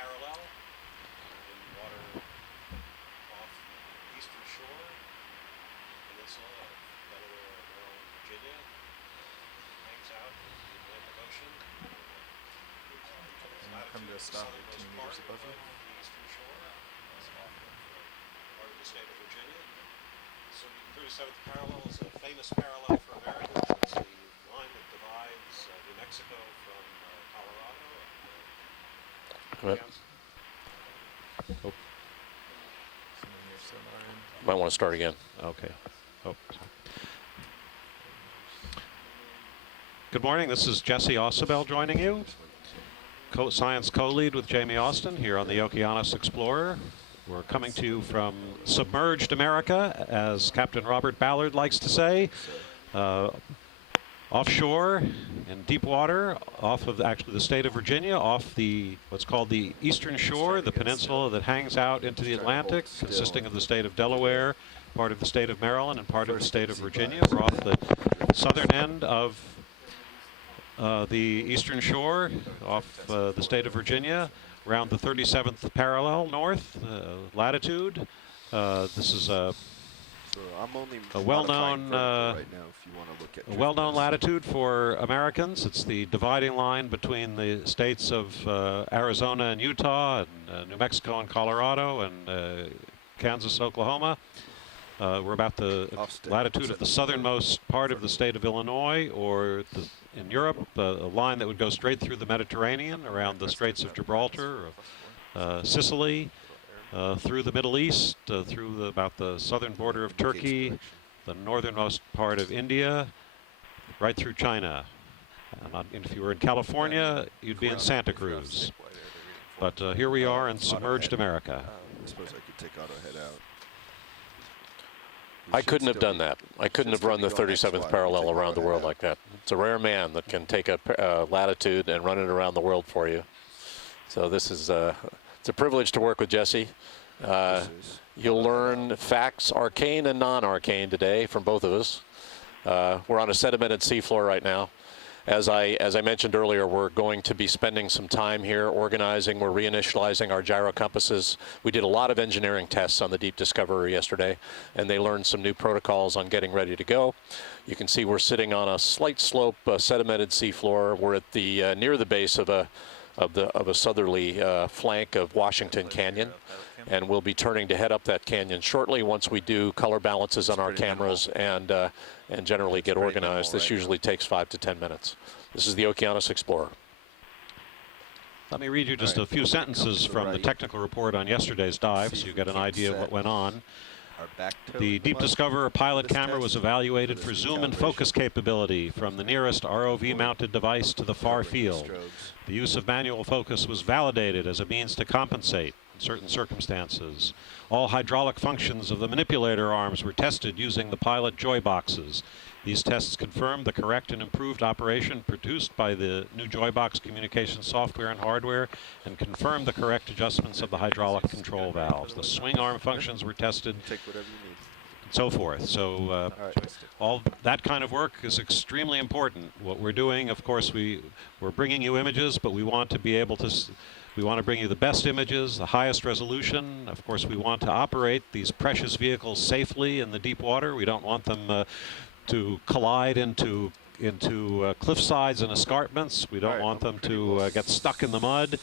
parallel in water off the eastern shore, peninsula of Delaware, Maryland, Virginia. Hangs out in the Atlantic Ocean. Come to a stop at 2 meters above you. The eastern shore, off of part of the state of Virginia. So the 37th parallel is a famous parallel for Americans. It's the line that divides New Mexico from Colorado. Oh. Sonar Might want to start again. Okay. Oh. Good morning. This is Jesse Ausubel joining you. Science co-lead with Jamie Austin here on the Okeanos Explorer. We're coming to you from submerged America, as Captain Robert Ballard likes to say. Offshore in deep water, off of actually the state of Virginia, off the what's called the eastern shore, the peninsula that hangs out into the Atlantic, consisting of the state of Delaware, part of the state of Maryland, and part of the state of Virginia. We're off the southern end of the eastern shore, off the state of Virginia, around the 37th parallel north latitude. This is a well-known latitude for Americans. It's the dividing line between the states of Arizona and Utah, and New Mexico and Colorado, and Kansas, Oklahoma. We're about the latitude of the southernmost part of the state of Illinois, or in Europe, a line that would go straight through the Mediterranean, around the Straits of Gibraltar, Sicily, through the Middle East, through about the southern border of Turkey, the northernmost part of India, right through China. And if you were in California, you'd be in Santa Cruz. But here we are in submerged America. I suppose I could take auto head out. I couldn't have done that. I couldn't have run the 37th parallel around the world like that. It's a rare man that can take a latitude and run it around the world for you. So this is it's a privilege to work with Jesse. You'll learn facts, arcane and non-arcane, today from both of us. We're on a sedimented seafloor right now. As I mentioned earlier, we're going to be spending some time here organizing. We're reinitializing our gyro compasses. We did a lot of engineering tests on the Deep Discoverer yesterday, and they learned some new protocols on getting ready to go. You can see we're sitting on a slight slope, sedimented seafloor. We're at the near the base of a southerly flank of Washington Canyon, and we'll be turning to head up that canyon shortly once we do color balances on our cameras and generally get organized. This usually takes 5 to 10 minutes. This is the Okeanos Explorer. Let me read you just a few sentences from the technical report on yesterday's dive, so you get an idea of what went on. The Deep Discoverer pilot camera was evaluated for zoom and focus capability from the nearest ROV-mounted device to the far field. The use of manual focus was validated as a means to compensate in certain circumstances. All hydraulic functions of the manipulator arms were tested using the pilot joy boxes. These tests confirmed the correct and improved operation produced by the new Joybox communication software and hardware, and confirmed the correct adjustments of the hydraulic control valves. The swing arm functions were tested, and so forth. So all that kind of work is extremely important. What we're doing, of course, we're bringing you images, but we want to be able to. We want to bring you the best images, the highest resolution. Of course, we want to operate these precious vehicles safely in the deep water. We don't want them to collide into cliff sides and escarpments. We don't want them to get stuck in the mud.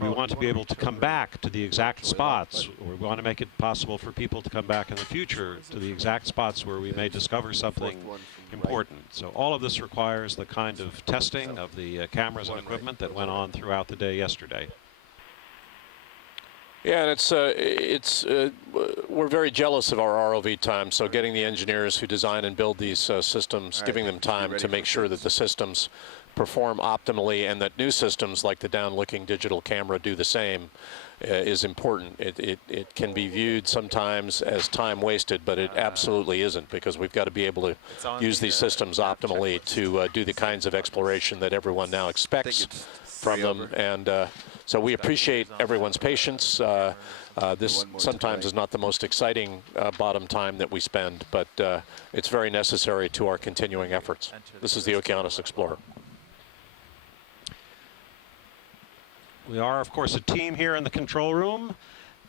We want to be able to come back to the exact spots. We want to make it possible for people to come back in the future to the exact spots where we may discover something important. So all of this requires the kind of testing of the cameras and equipment that went on throughout the day yesterday. Yeah, and we're very jealous of our ROV time, so getting the engineers who design and build these systems, giving them time to make sure that the systems perform optimally and that new systems like the down-looking digital camera do the same is important. It can be viewed sometimes as time wasted, but it absolutely isn't, because we've got to be able to use these systems optimally to do the kinds of exploration that everyone now expects from them. And so we appreciate everyone's patience. This sometimes is not the most exciting bottom time that we spend, but it's very necessary to our continuing efforts. This is the Okeanos Explorer. We are, of course, a team here in the control room.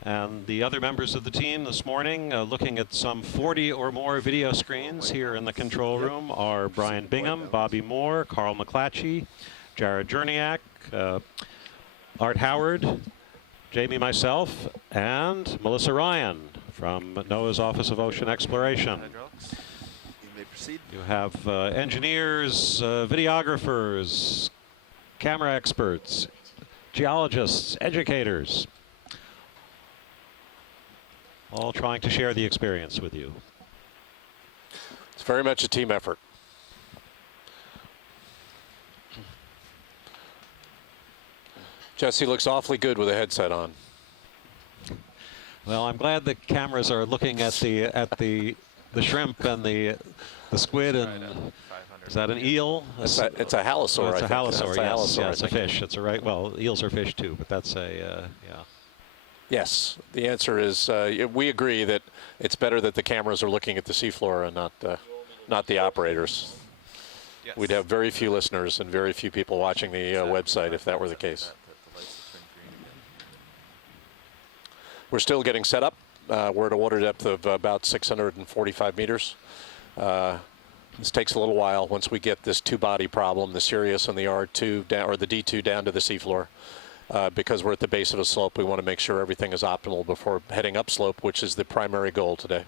And the other members of the team this morning, looking at some 40 or more video screens here in the control room, are Brian Bingham, Bobby Moore, Carl McClatchy, Jared Jerniak, Art Howard, Jamie, myself, and Melissa Ryan from NOAA's Office of Ocean Exploration. You may proceed. You have engineers, videographers, camera experts, geologists, educators, all trying to share the experience with you. It's very much a team effort. Jesse looks awfully good with a headset on. Well, I'm glad the cameras are looking at the shrimp and the squid and is that an eel? It's a halosaur. Oh, it's a halosaur. Yes, halosaur, it's a fish. It's a right. Well, eels are fish too, but that's a yeah. Yes, the answer is we agree that it's better that the cameras are looking at the seafloor and not the operators. Yes. We'd have very few listeners and very few people watching the website if that were the case. We're still getting set up. We're at a water depth of about 645 meters. This takes a little while once we get this two-body problem, the Sirius and the R2 down, or the D2 down to the seafloor. Because we're at the base of a slope, we want to make sure everything is optimal before heading upslope, which is the primary goal today.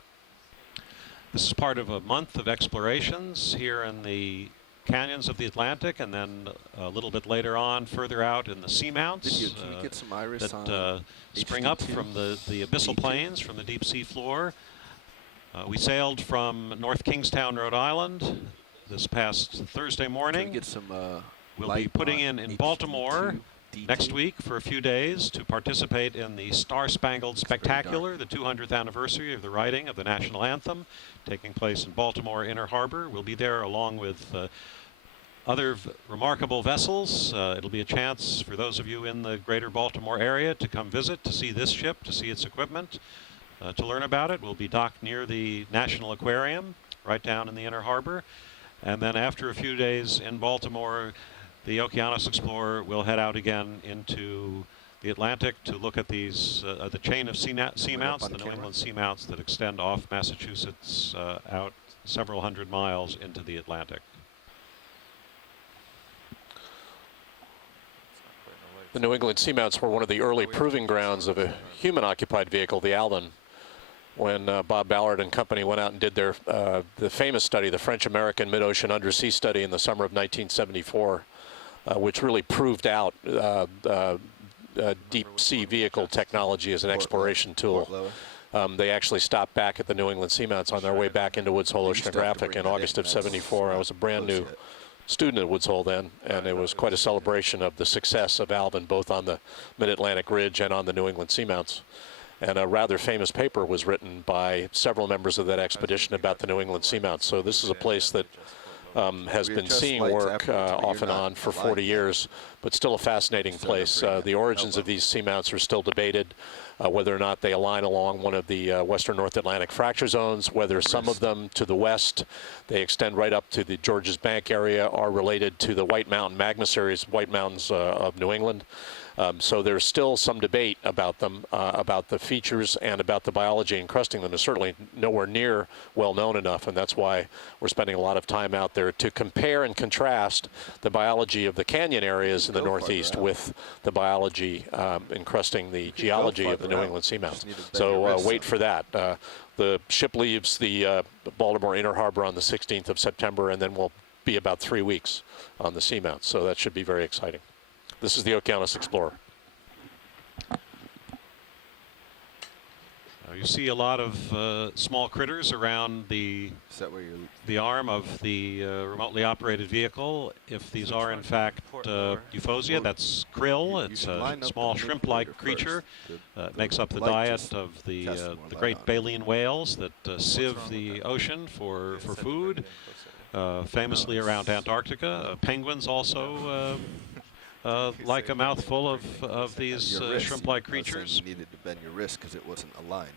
This is part of a month of explorations here in the canyons of the Atlantic, and then a little bit later on, further out in the seamounts Can you get some iris that on spring up HD2? from the abyssal plains, from the deep sea floor. We sailed from North Kingstown, Rhode Island, this past Thursday morning. Can we get some We'll be putting in Baltimore D2? next week for a few days to participate in the Star-Spangled Spectacular, the 200th anniversary of the writing of the national anthem, taking place in Baltimore Inner Harbor. We'll be there along with other remarkable vessels. It'll be a chance for those of you in the greater Baltimore area to come visit, to see this ship, to see its equipment, to learn about it. We'll be docked near the National Aquarium, right down in the Inner Harbor. And then after a few days in Baltimore, the Okeanos Explorer will head out again into the Atlantic to look at these, the chain of seamounts, the New England seamounts that extend off Massachusetts out several hundred miles into the Atlantic. The New England seamounts were one of the early proving grounds of a human-occupied vehicle, the Alvin, when Bob Ballard and company went out and did their the famous study, the French-American mid-ocean undersea study in the summer of 1974. Which really proved out deep sea vehicle technology as an exploration tool. They actually stopped back at the New England seamounts on their way back into Woods Hole Oceanographic in August of '74. I was a brand new student at Woods Hole then, and it was quite a celebration of the success of Alvin, both on the Mid-Atlantic Ridge and on the New England seamounts. And a rather famous paper was written by several members of that expedition about the New England seamounts. So this is a place that has been seeing work off and on for 40 years, but still a fascinating place. The origins of these seamounts are still debated, whether or not they align along one of the western North Atlantic fracture zones, whether some of them to the west, they extend right up to the Georges Bank area, are related to the White Mountain magma series, White Mountains of New England. So there's still some debate about them, about the features and about the biology encrusting them. Is certainly nowhere near well known enough, and that's why we're spending a lot of time out there to compare and contrast the biology of the canyon areas in the Northeast with the biology encrusting the geology of the New England seamounts. So wait for that. The ship leaves the Baltimore Inner Harbor on the 16th of September, and then we'll be about 3 weeks on the seamounts. So that should be very exciting. This is the Okeanos Explorer. You see a lot of small critters around the arm of the remotely operated vehicle. If these are in fact Euphosia, that's krill. It's a small shrimp-like creature. It makes up the diet of the great baleen whales that sieve the ocean for food, famously around Antarctica. Penguins also like a mouthful of these shrimp-like creatures. You needed to bend your wrist because it wasn't aligned.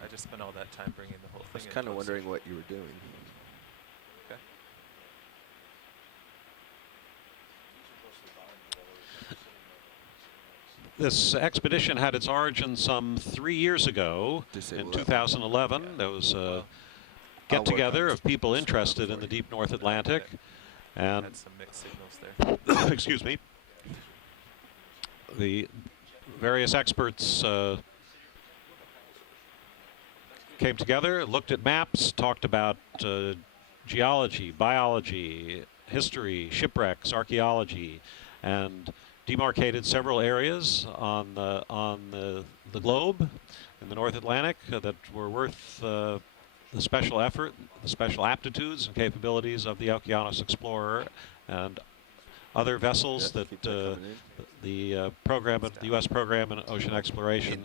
I just spent all that time bringing the whole thing. I was kind of wondering what you were doing. Okay. This expedition had its origin some 3 years ago in 2011. There was a get-together of people interested in the deep North Atlantic, and Had some mixed signals there. excuse me, the various experts came together, looked at maps, talked about geology, biology, history, shipwrecks, archaeology, and demarcated several areas on the globe in the North Atlantic that were worth the special effort, the special aptitudes and capabilities of the Okeanos Explorer and other vessels that the program, the U.S. program in ocean exploration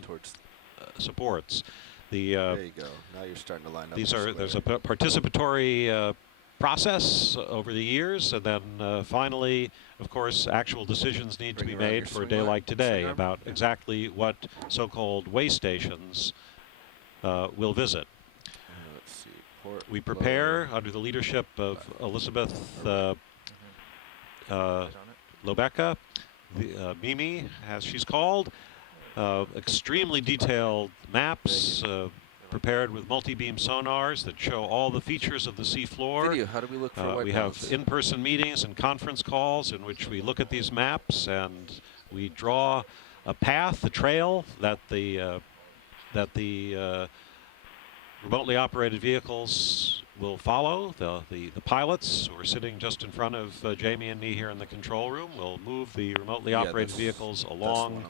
supports. There you go. Now you're starting to line up. There's a participatory process over the years, and then finally, of course, actual decisions need to be made for a day like today about exactly what so-called way stations we'll visit. Let's see. We prepare under the leadership of Elizabeth Lobecka, Mimi, as she's called, extremely detailed maps prepared with multi-beam sonars that show all the features of the sea floor. Video. How do we look for white we balance? have in-person meetings and conference calls in which we look at these maps and we draw a path, a trail that the remotely operated vehicles will follow. The pilots who are sitting just in front of Jamie and me here in the control room will move the remotely operated vehicles along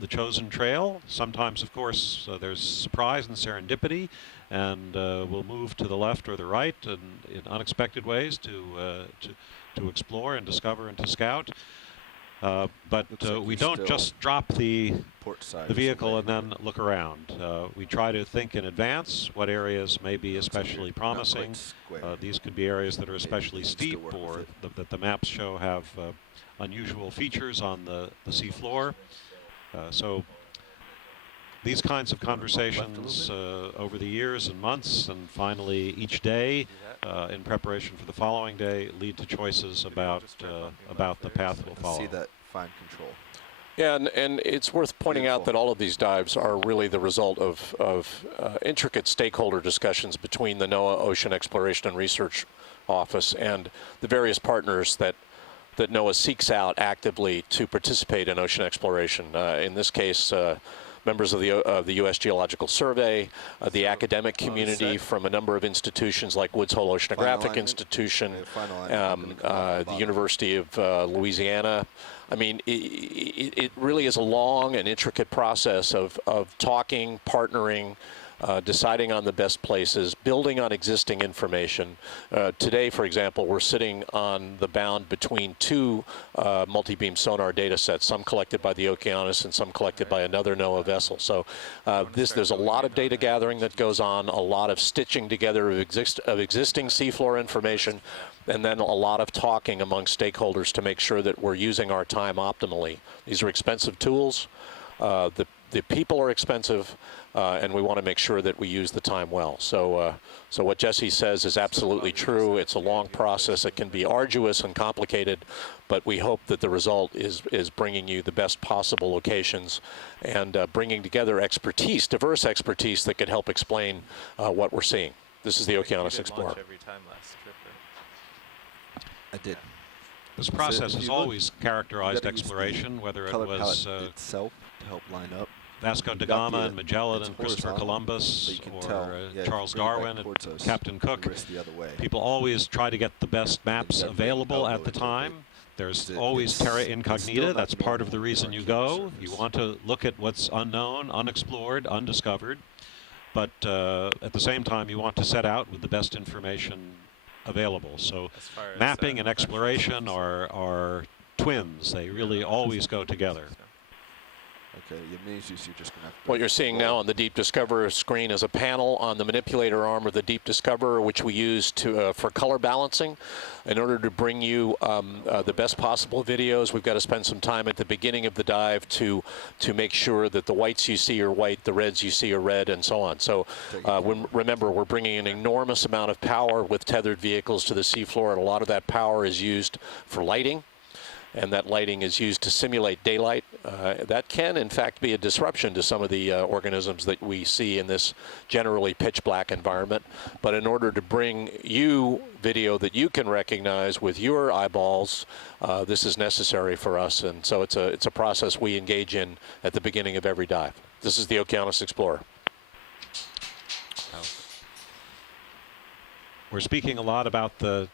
the chosen trail. Sometimes, of course, there's surprise and serendipity, and we'll move to the left or the right and in unexpected ways to explore and discover and to scout. But we don't just drop the vehicle and then look around. We try to think in advance what areas may be especially promising. These could be areas that are especially steep or that the maps show have unusual features on the sea floor. So these kinds of conversations over the years and months, and finally each day in preparation for the following day, lead to choices about the path we'll follow. See that fine control. Yeah, and it's worth pointing out that all of these dives are really the result of intricate stakeholder discussions between the NOAA Ocean Exploration and Research Office and the various partners that NOAA seeks out actively to participate in ocean exploration. In this case, members of the U.S. Geological Survey, the academic community from a number of institutions like Woods Hole Oceanographic Institution, the University of Louisiana. I mean, it really is a long and intricate process of talking, partnering, deciding on the best places, building on existing information. Today, for example, we're sitting on the bound between two multi-beam sonar data sets, some collected by the Okeanos and some collected by another NOAA vessel. So there's a lot of data gathering that goes on, a lot of stitching together of existing seafloor information, and then a lot of talking among stakeholders to make sure that we're using our time optimally. These are expensive tools. The people are expensive, and we want to make sure that we use the time well. So what Jesse says is absolutely true. It's a long process. It can be arduous and complicated, but we hope that the result is bringing you the best possible locations and bringing together expertise, diverse expertise that can help explain what we're seeing. This is the Okeanos Explorer. Every time last trip, I did. This process has always characterized exploration, whether it was itself to help line up. Vasco da Gama and Magellan and Christopher Columbus, or Charles Darwin and Captain Cook. People always try to get the best maps available at the time. There's always terra incognita. That's part of the reason you go. You want to look at what's unknown, unexplored, undiscovered. But at the same time, you want to set out with the best information available. So mapping and exploration are twins. They really always go together. Okay, it means you're just going to have to... What you're seeing now on the Deep Discoverer screen is a panel on the manipulator arm of the Deep Discoverer, which we use for color balancing. In order to bring you the best possible videos, we've got to spend some time at the beginning of the dive to make sure that the whites you see are white, the reds you see are red, and so on. So remember, we're bringing an enormous amount of power with tethered vehicles to the seafloor, and a lot of that power is used for lighting. and that lighting is used to simulate daylight. That can, in fact, be a disruption to some of the organisms that we see in this generally pitch black environment. But in order to bring you video that you can recognize with your eyeballs, this is necessary for us, and so it's a process we engage in at the beginning of every dive. This is the Okeanos Explorer. We're speaking a lot about the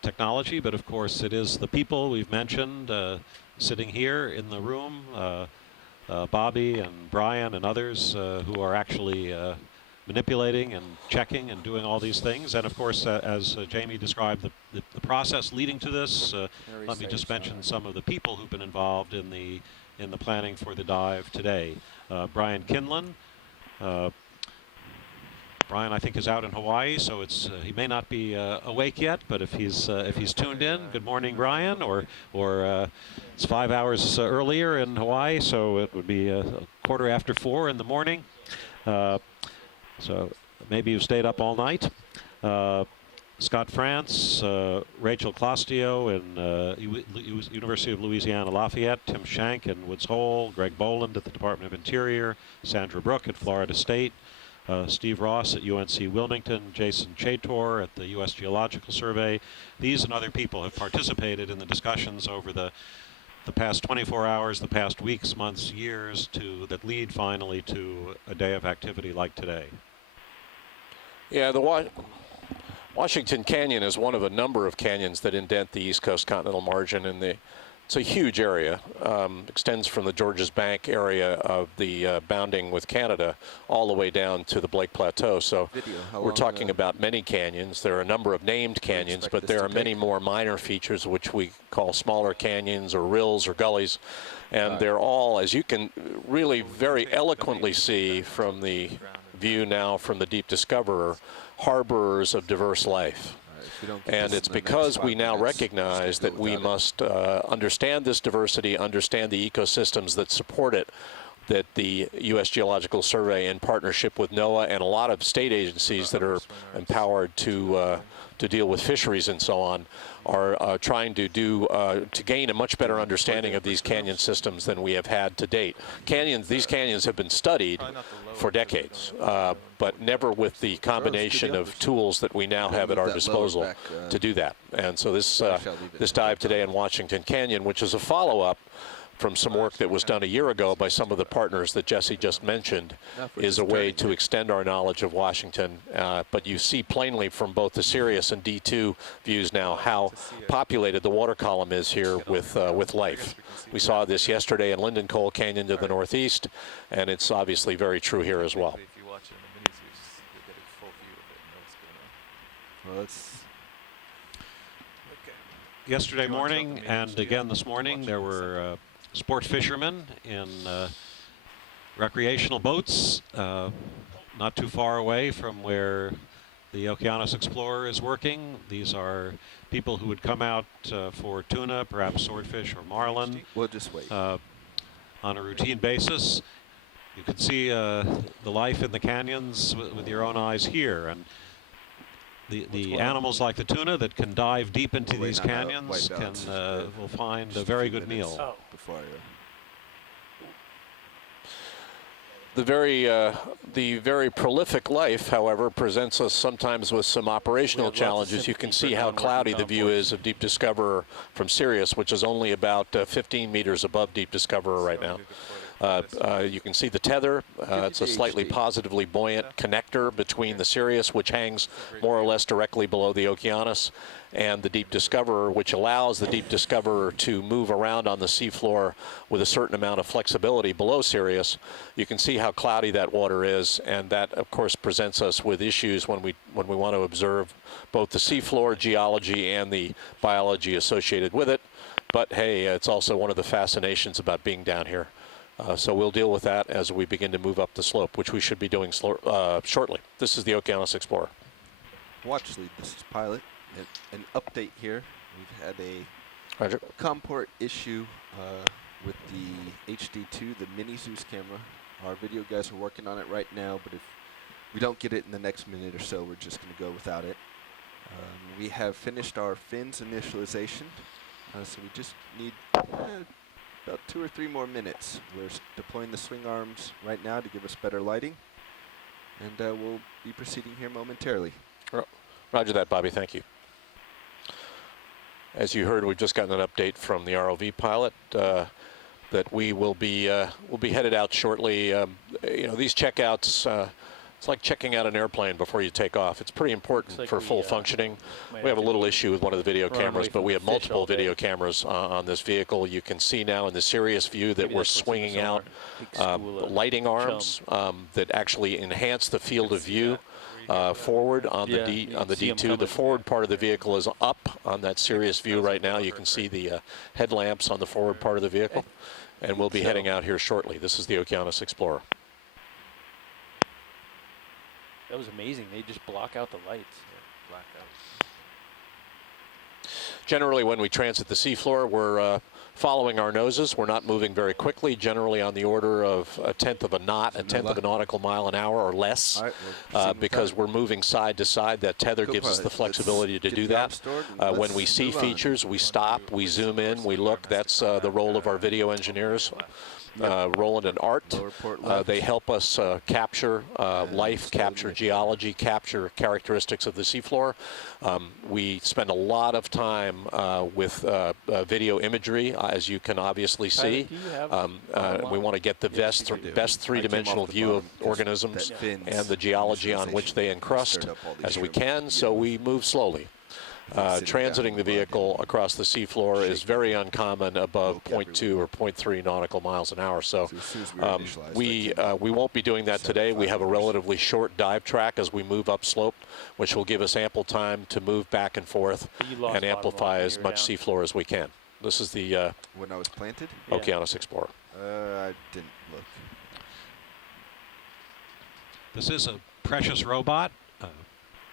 technology, but of course it is the people we've mentioned sitting here in the room, Bobby and Brian and others who are actually manipulating and checking and doing all these things. And of course, as Jamie described the process leading to this, let me just mention some of the people who've been involved in the planning for the dive today. Brian Kinlan. Brian, I think, is out in Hawaii, so it's he may not be awake yet. But if he's tuned in, good morning, Brian. Or it's 5 hours earlier in Hawaii, so it would be 4:15 in the morning. So maybe you've stayed up all night. Scott France, Rachel Clostio in University of Louisiana Lafayette, Tim Shank in Woods Hole, Greg Boland at the Department of Interior, Sandra Brook at Florida State. Steve Ross at UNC Wilmington, Jason Chator at the U.S. Geological Survey. These and other people have participated in the discussions over the past 24 hours, the past weeks, months, years that lead finally to a day of activity like today. Yeah, the Washington Canyon is one of a number of canyons that indent the East Coast continental margin, and it's a huge area. Extends from the Georges Bank area of the bounding with Canada all the way down to the Blake Plateau. So we're talking about many canyons. There are a number of named canyons, but there are many more minor features which we call smaller canyons or rills or gullies. And they're all, as you can really very eloquently see from the view now from the Deep Discoverer, harborers of diverse life. And it's because we now recognize that we must understand this diversity, understand the ecosystems that support it, that the U.S. Geological Survey, in partnership with NOAA and a lot of state agencies that are empowered to deal with fisheries and so on, are trying to do to gain a much better understanding of these canyon systems than we have had to date. These canyons have been studied for decades, but never with the combination of tools that we now have at our disposal to do that. And so this dive today in Washington Canyon, which is a follow-up from some work that was done a year ago by some of the partners that Jesse just mentioned, is a way to extend our knowledge of Washington. But you see plainly from both the Sirius and D2 views now how populated the water column is here with life. We saw this yesterday in Linden Coal Canyon to the northeast, and it's obviously very true here as well. Yesterday morning and again this morning, there were sport fishermen in recreational boats not too far away from where the Okeanos Explorer is working. These are people who would come out for tuna, perhaps swordfish or marlin. We'll just wait. On a routine basis. You can see the life in the canyons with your own eyes here. And the animals like the tuna that can dive deep into these canyons will find a very good meal. The very prolific life, however, presents us sometimes with some operational challenges. You can see how cloudy the view is of Deep Discoverer from Sirius, which is only about 15 meters above Deep Discoverer right now. You can see the tether. It's a slightly positively buoyant connector between the Sirius, which hangs more or less directly below the Okeanos, and the Deep Discoverer, which allows the Deep Discoverer to move around on the seafloor with a certain amount of flexibility below Sirius. You can see how cloudy that water is, and that, of course, presents us with issues when we want to observe both the seafloor geology and the biology associated with it. But hey, it's also one of the fascinations about being down here. So we'll deal with that as we begin to move up the slope, which we should be doing shortly. This is the Okeanos Explorer. Watch lead, this is Pilot. An update here. We've had a comport issue with the HD2, the mini Zeus camera. Our video guys are working on it right now, but if we don't get it in the next minute or so, we're just going to go without it. We have finished our fins initialization. So we just need about 2 or 3 more minutes. We're deploying the swing arms right now to give us better lighting, and we'll be proceeding here momentarily. Roger that, Bobby. Thank you. As you heard, we've just gotten an update from the ROV pilot that we'll be headed out shortly. You know, these checkouts, it's like checking out an airplane before you take off. It's pretty important like for full functioning. We have a little issue with one of the video cameras, but we have multiple video cameras on this vehicle. You can see now in the Sirius view that we're swinging out lighting arms that actually enhance the field of view. Forward on the D2. The forward part of the vehicle is up on that Sirius view right now. You can see the headlamps on the forward part of the vehicle, and we'll be heading out here shortly. This is the Okeanos Explorer. That was amazing. They just block out the lights. Generally, when we transit the seafloor, we're following our noses. We're not moving very quickly, generally on the order of a tenth of a knot, a tenth of a nautical mile an hour or less, because we're moving side to side. That tether gives us the flexibility to do that. When we see features, we stop, we zoom in, we look. That's the role of our video engineers. Roland and Art, they help us capture life, capture geology, capture characteristics of the seafloor. We spend a lot of time with video imagery, as you can obviously see. We want to get the best three-dimensional view of organisms and the geology on which they encrust as we can, so we move slowly. Transiting the vehicle across the seafloor is very uncommon above 0.2 or 0.3 nautical miles an hour. So we won't be doing that today. We have a relatively short dive track as we move upslope, which will give us ample time to move back and forth and amplify as much seafloor as we can. This is the when I was planted? Okeanos Explorer. I didn't look. This is a precious robot.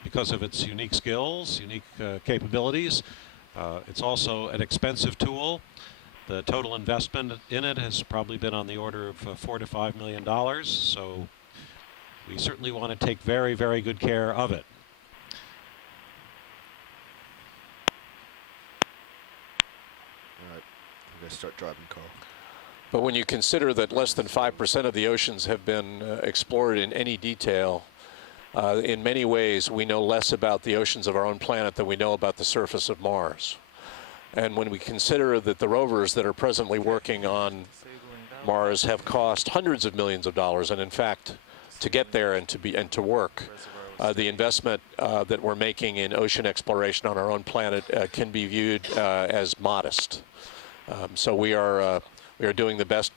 Because of its unique skills, unique capabilities. It's also an expensive tool. The total investment in it has probably been on the order of $4 to $5 million. So we certainly want to take very, very good care of it. All right, I'm going to start driving, Carl. But when you consider that less than 5% of the oceans have been explored in any detail, in many ways, we know less about the oceans of our own planet than we know about the surface of Mars. And when we consider that the rovers that are presently working on Mars have cost hundreds of millions of dollars, and in fact, to get there and to work, the investment that we're making in ocean exploration on our own planet can be viewed as modest. So we are doing the best,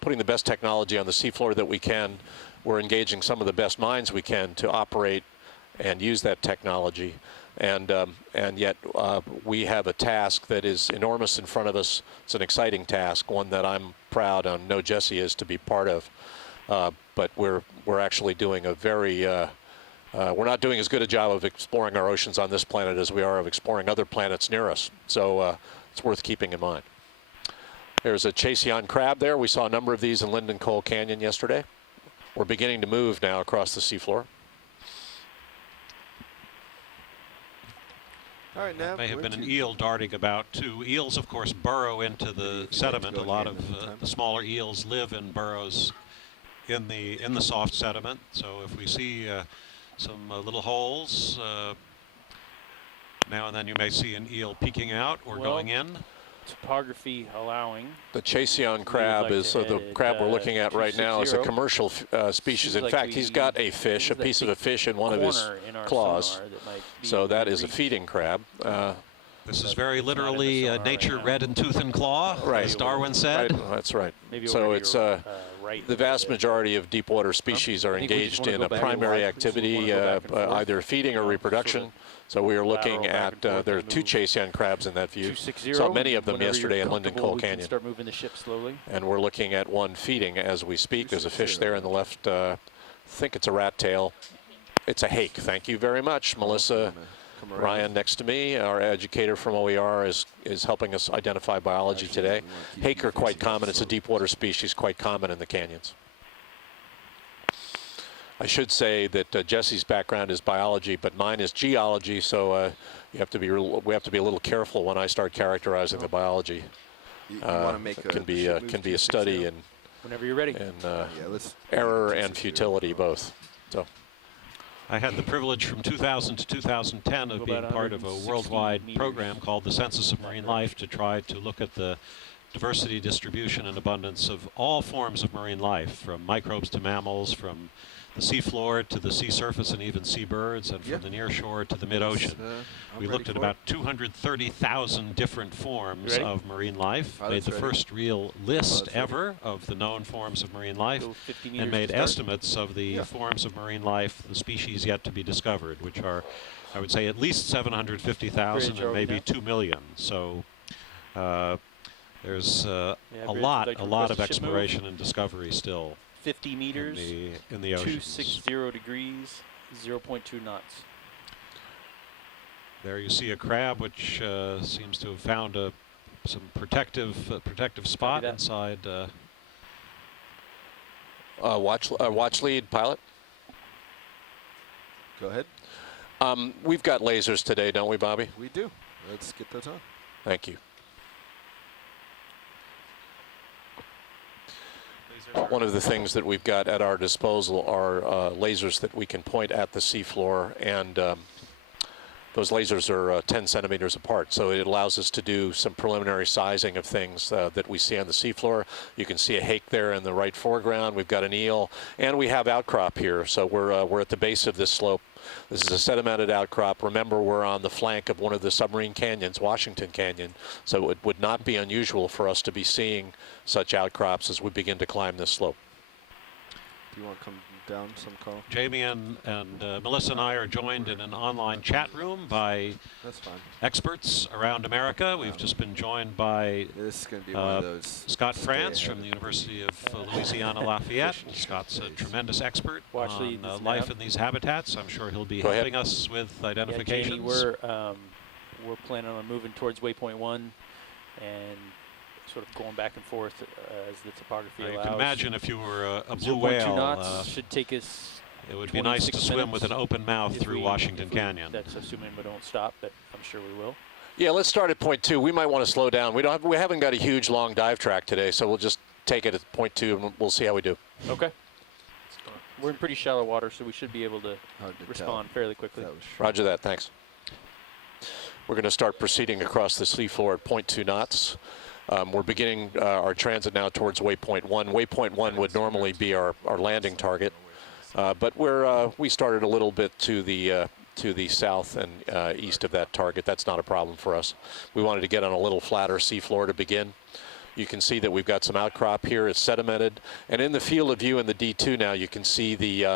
putting the best technology on the seafloor that we can. We're engaging some of the best minds we can to operate and use that technology. And yet we have a task that is enormous in front of us. It's an exciting task, one that I'm proud and know Jesse is to be part of. But we're actually doing a very, we're not doing as good a job of exploring our oceans on this planet as we are of exploring other planets near us. So it's worth keeping in mind. There's a Chaseon crab there. We saw a number of these in Linden Coal Canyon yesterday. We're beginning to move now across the seafloor. All right, now may have been an eel darting about too. Eels, of course, burrow into the sediment. A lot of the smaller eels live in burrows in the soft sediment. So if we see some little holes, now and then you may see an eel peeking out or going in. Topography allowing. The Chaseon crab is the crab we're looking at right now is a commercial species. In fact, he's got a fish, a piece of a fish in one of his claws. So that is a feeding crab. This is very literally nature red in tooth and claw, as Darwin said. Right, that's right. So it's the vast majority of deep water species are engaged in a primary activity, either feeding or reproduction. So we are looking at, there are 2 Chaseon crabs in that view. Saw many of them yesterday in Linden Coal Canyon. Start moving the ship slowly. And we're looking at one feeding as we speak. There's a fish there in the left, I think it's a rat tail. It's a hake. Thank you very much, Melissa. Ryan next to me, our educator from OER, is helping us identify biology today. Hake are quite common. It's a deep water species, quite common in the canyons. I should say that Jesse's background is biology, but mine is geology, so we have to be a little careful when I start characterizing the biology. You want to make It can be a study in Whenever you're ready. error and futility both. So. I had the privilege from 2000 to 2010 of being part of a worldwide program called the Census of Marine Life to try to look at the diversity, distribution, and abundance of all forms of marine life, from microbes to mammals, from the seafloor to the sea surface and even seabirds, and from the near shore to the mid-ocean. We looked at about 230,000 different forms of marine life, made the first real list ever of the known forms of marine life, and made estimates of the forms of marine life, the species yet to be discovered, which are, I would say, at least 750,000 and maybe 2 million. So there's a lot of exploration and discovery still. 50 meters in the ocean. 260 degrees, 0.2 knots. There you see a crab which seems to have found some protective spot inside. Watch lead, pilot. Go ahead. We've got lasers today, don't we, Bobby? We do. Let's get those on. Thank you. One of the things that we've got at our disposal are lasers that we can point at the seafloor, and those lasers are 10 centimeters apart, so it allows us to do some preliminary sizing of things that we see on the seafloor. You can see a hake there in the right foreground. We've got an eel, and we have outcrop here, so we're at the base of this slope. This is a sedimented outcrop. Remember, we're on the flank of one of the submarine canyons, Washington Canyon, so it would not be unusual for us to be seeing such outcrops as we begin to climb this slope. Do you want to come down some, Carl? Jamie and Melissa and I are joined in an online chat room by experts around America. We've just been joined by this is going to be one of those Scott France from the University of Louisiana Lafayette. Scott's a tremendous expert on life in these habitats. I'm sure he'll be helping us with identifications. Yeah, Jamie, we're planning on moving towards waypoint 1 and sort of going back and forth as the topography allows. You can imagine if you were a blue whale. 2 knots should take us. It would be nice to swim with an open mouth through Washington Canyon. That's assuming we don't stop, but I'm sure we will. Yeah, let's start at point 2. We might want to slow down. We haven't got a huge long dive track today, so we'll just take it at point 2 and we'll see how we do. Okay. We're in pretty shallow water, so we should be able to respond fairly quickly. Roger that. Thanks. We're going to start proceeding across the seafloor at 0.2 knots. We're beginning our transit now towards waypoint 1. Waypoint 1 would normally be our landing target, but we started a little bit to the south and east of that target. That's not a problem for us. We wanted to get on a little flatter seafloor to begin. You can see that we've got some outcrop here. It's sedimented, and in the field of view in the D2 now, you can see those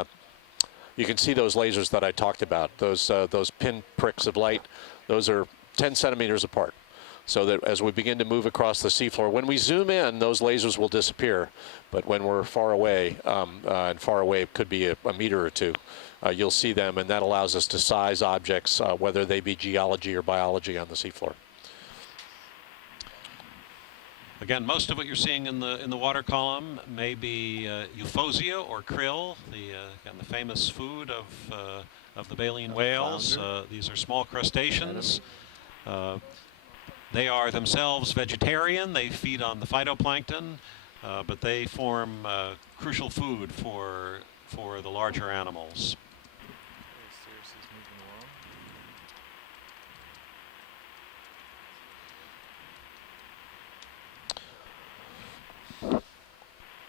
lasers that I talked about. Those pin pricks of light. Those are 10 centimeters apart. So that as we begin to move across the seafloor, when we zoom in, those lasers will disappear. But when we're far away, and far away could be a meter or two, you'll see them, and that allows us to size objects, whether they be geology or biology on the seafloor. Again, most of what you're seeing in the water column may be Euphosia or krill, the famous food of the baleen whales. These are small crustaceans. They are themselves vegetarian. They feed on the phytoplankton, but they form crucial food for the larger animals.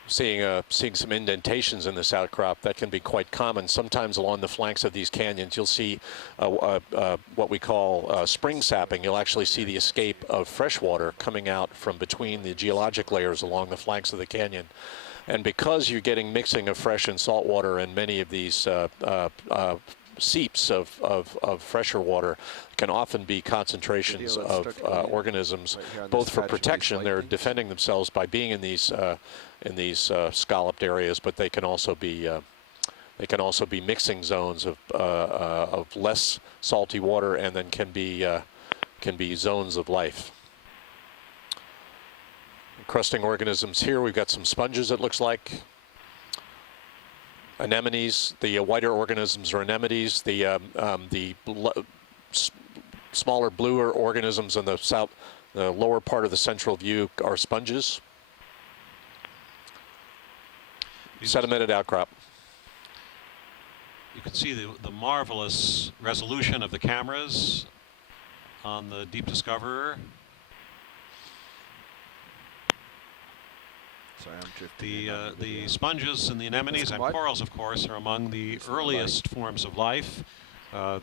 Seeing some indentations in this outcrop. That can be quite common. Sometimes along the flanks of these canyons, you'll see what we call spring sapping. You'll actually see the escape of fresh water coming out from between the geologic layers along the flanks of the canyon. And because you're getting mixing of fresh and salt water in many of these seeps of fresher water, can often be concentrations of organisms, both for protection. They're defending themselves by being in these scalloped areas, but they can also be mixing zones of less salty water, and then can be zones of life. Encrusting organisms here. We've got some sponges, it looks like. Anemones. The whiter organisms are anemones. The smaller, bluer organisms in the lower part of the central view are sponges. Sedimented outcrop. You can see the marvelous resolution of the cameras on the Deep Discoverer. Sorry, I'm drifting. The sponges and the anemones and corals, of course, are among the earliest forms of life. It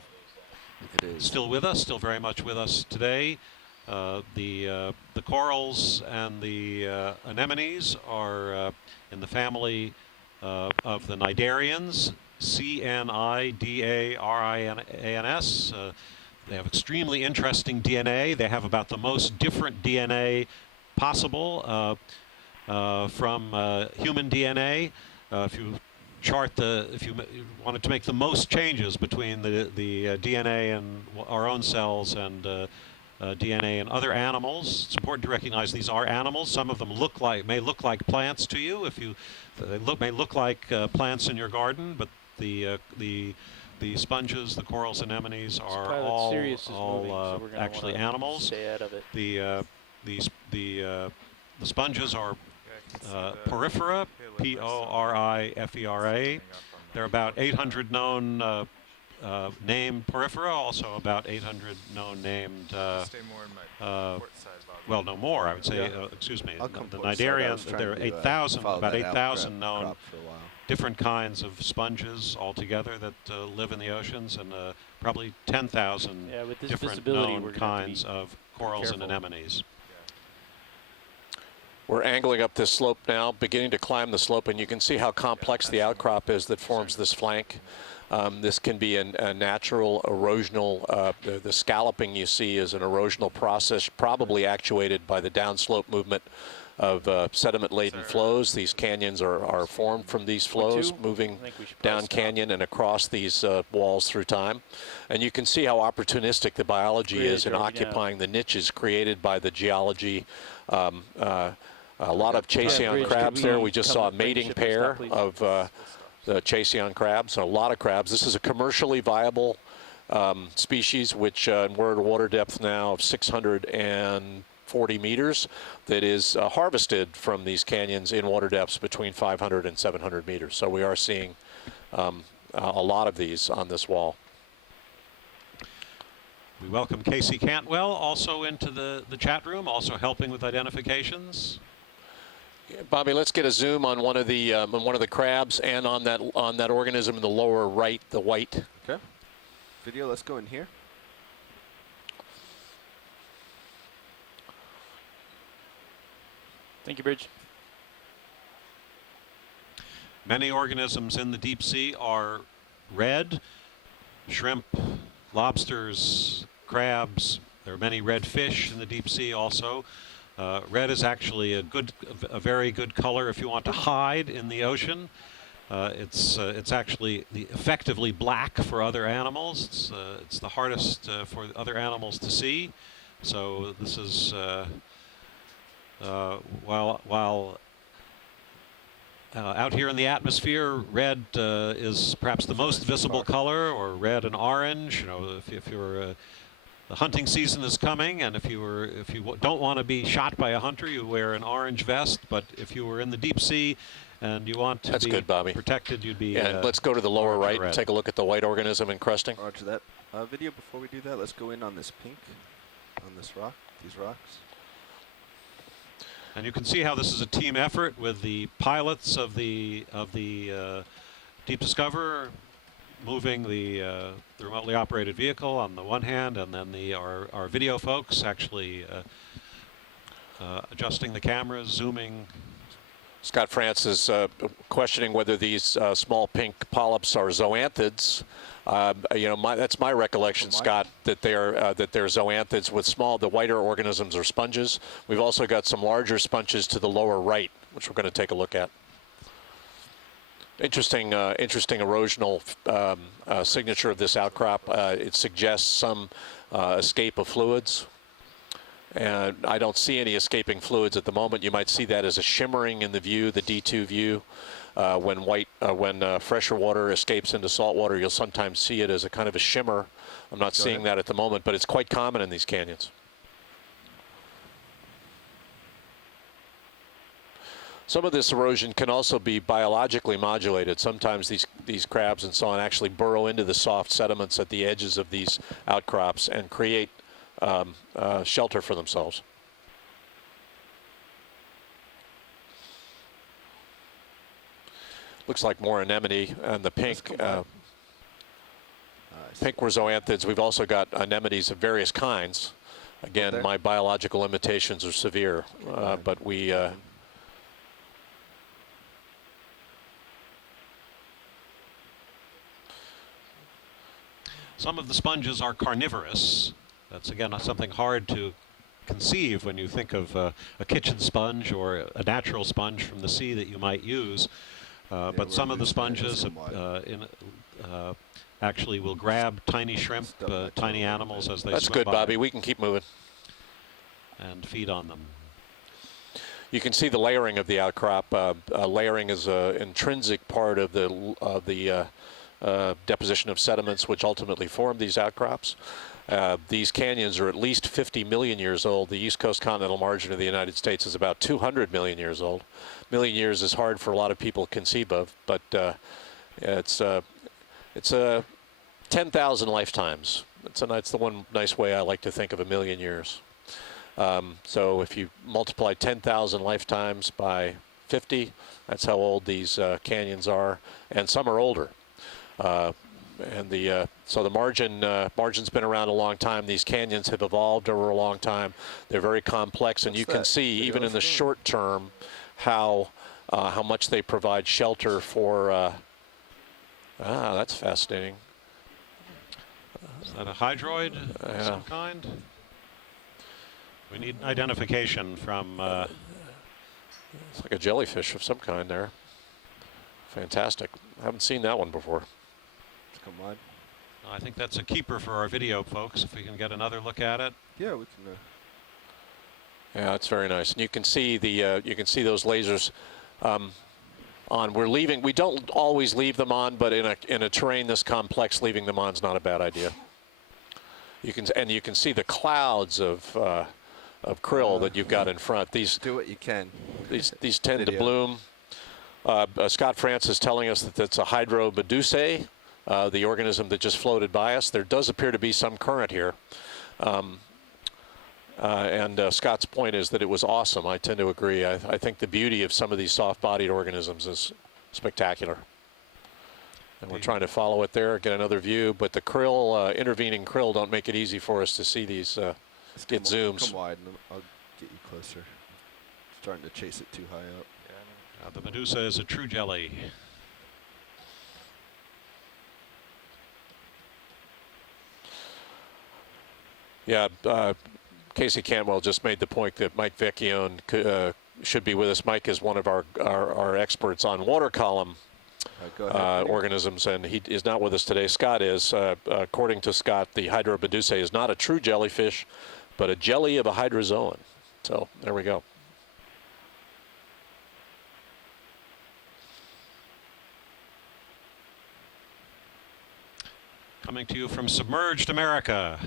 is. Still with us, still very much with us today. The corals and the anemones are in the family of the cnidarians, cnidarians. They have extremely interesting DNA. They have about the most different DNA possible from human DNA. If you wanted to make the most changes between the DNA in our own cells and DNA in other animals, it's important to recognize these are animals. Some of them may look like plants to you. May look like plants in your garden, but the sponges, the corals, anemones are all actually animals. Stay out of it. The sponges are porifera, P-O-R-I-F-E-R-A. There are about 800 known named porifera, also about 800 known named, well, no more, I would say, excuse me, the cnidarians, there are 8,000, about 8,000 known different kinds of sponges altogether that live in the oceans, and probably 10,000 different known kinds of corals and anemones. We're angling up this slope now, beginning to climb the slope, and you can see how complex the outcrop is that forms this flank. This can be a natural erosional, the scalloping you see is an erosional process probably actuated by the downslope movement of sediment-laden flows. These canyons are formed from these flows, moving down canyon and across these walls through time. And you can see how opportunistic the biology is in occupying the niches created by the geology. A lot of Chasseon crabs there. We just saw a mating pair of the Chasseon crabs, so a lot of crabs. This is a commercially viable species, which we're at a water depth now of 640 meters, that is harvested from these canyons in water depths between 500 and 700 meters. So we are seeing a lot of these on this wall. We welcome Casey Cantwell also into the chat room, also helping with identifications. Bobby, let's get a zoom on one of the crabs and on that organism in the lower right, the white. Okay. Video, let's go in here. Thank you, Bridge. Many organisms in the deep sea are red. Shrimp, lobsters, crabs. There are many red fish in the deep sea also. Red is actually a very good color if you want to hide in the ocean. It's actually effectively black for other animals. It's the hardest for other animals to see. So this is while out here in the atmosphere, red is perhaps the most visible color, or red and orange. You know, if you're the hunting season is coming, and if you don't want to be shot by a hunter, you wear an orange vest. But if you were in the deep sea and you want to be protected, you'd be. And let's go to the lower right and take a look at the white organism encrusting. Roger that. Video, before we do that, let's go in on this pink, on this rock, these rocks. And you can see how this is a team effort with the pilots of the Deep Discoverer moving the remotely operated vehicle on the one hand, and then our video folks actually adjusting the cameras, zooming. Scott France is questioning whether these small pink polyps are zoanthids. You know, that's my recollection, Scott, that they're zoanthids with the whiter organisms are sponges. We've also got some larger sponges to the lower right, which we're going to take a look at. Interesting erosional signature of this outcrop. It suggests some escape of fluids. And I don't see any escaping fluids at the moment. You might see that as a shimmering in the view, the D2 view. when fresher water escapes into salt water, you'll sometimes see it as a kind of a shimmer. I'm not seeing that at the moment, but it's quite common in these canyons. Some of this erosion can also be biologically modulated. Sometimes these crabs and so on actually burrow into the soft sediments at the edges of these outcrops and create shelter for themselves. Looks like more anemone, and the pink pink were zoanthids. We've also got anemones of various kinds. Again, my biological limitations are severe, but we some of the sponges are carnivorous. That's, again, something hard to conceive when you think of a kitchen sponge or a natural sponge from the sea that you might use. But some of the sponges actually will grab tiny shrimp, tiny animals as they swim by. That's good, Bobby. We can keep moving. And feed on them. You can see the layering of the outcrop. Layering is an intrinsic part of the deposition of sediments which ultimately form these outcrops. These canyons are at least 50 million years old. The east coast continental margin of the United States is about 200 million years old. Million years is hard for a lot of people to conceive of, but it's 10,000 lifetimes. It's the one nice way I like to think of a million years. So if you multiply 10,000 lifetimes by 50, that's how old these canyons are, and some are older. So the margin's been around a long time. These canyons have evolved over a long time. They're very complex, and you can see even in the short term how much they provide shelter for. That's fascinating. Is that a hydroid of some kind? We need identification from. It's like a jellyfish of some kind there. Fantastic. I haven't seen that one before. Come on. I think that's a keeper for our video, folks. If we can get another look at it. Yeah, we can. Yeah, it's very nice, and you can see those lasers on. We're leaving. We don't always leave them on, but in a terrain this complex, leaving them on is not a bad idea. You can see the clouds of krill that you've got in front. These do what you can. These tend to bloom. Scott Francis telling us that that's a hydromedusae, the organism that just floated by us. There does appear to be some current here. And Scott's point is that it was awesome. I tend to agree. I think the beauty of some of these soft-bodied organisms is spectacular. And we're trying to follow it there, get another view. But the krill, intervening krill, don't make it easy for us to see these. Get zooms. Come wide, and I'll get you closer. Starting to chase it too high up. The Medusa is a true jelly. Yeah, Casey Cantwell just made the point that Mike Vecchione should be with us. Mike is one of our experts on water column organisms, and he is not with us today. Scott is. According to Scott, the Hydromedusae is not a true jellyfish, but a jelly of a hydrozoan. So there we go. Coming to you from submerged America,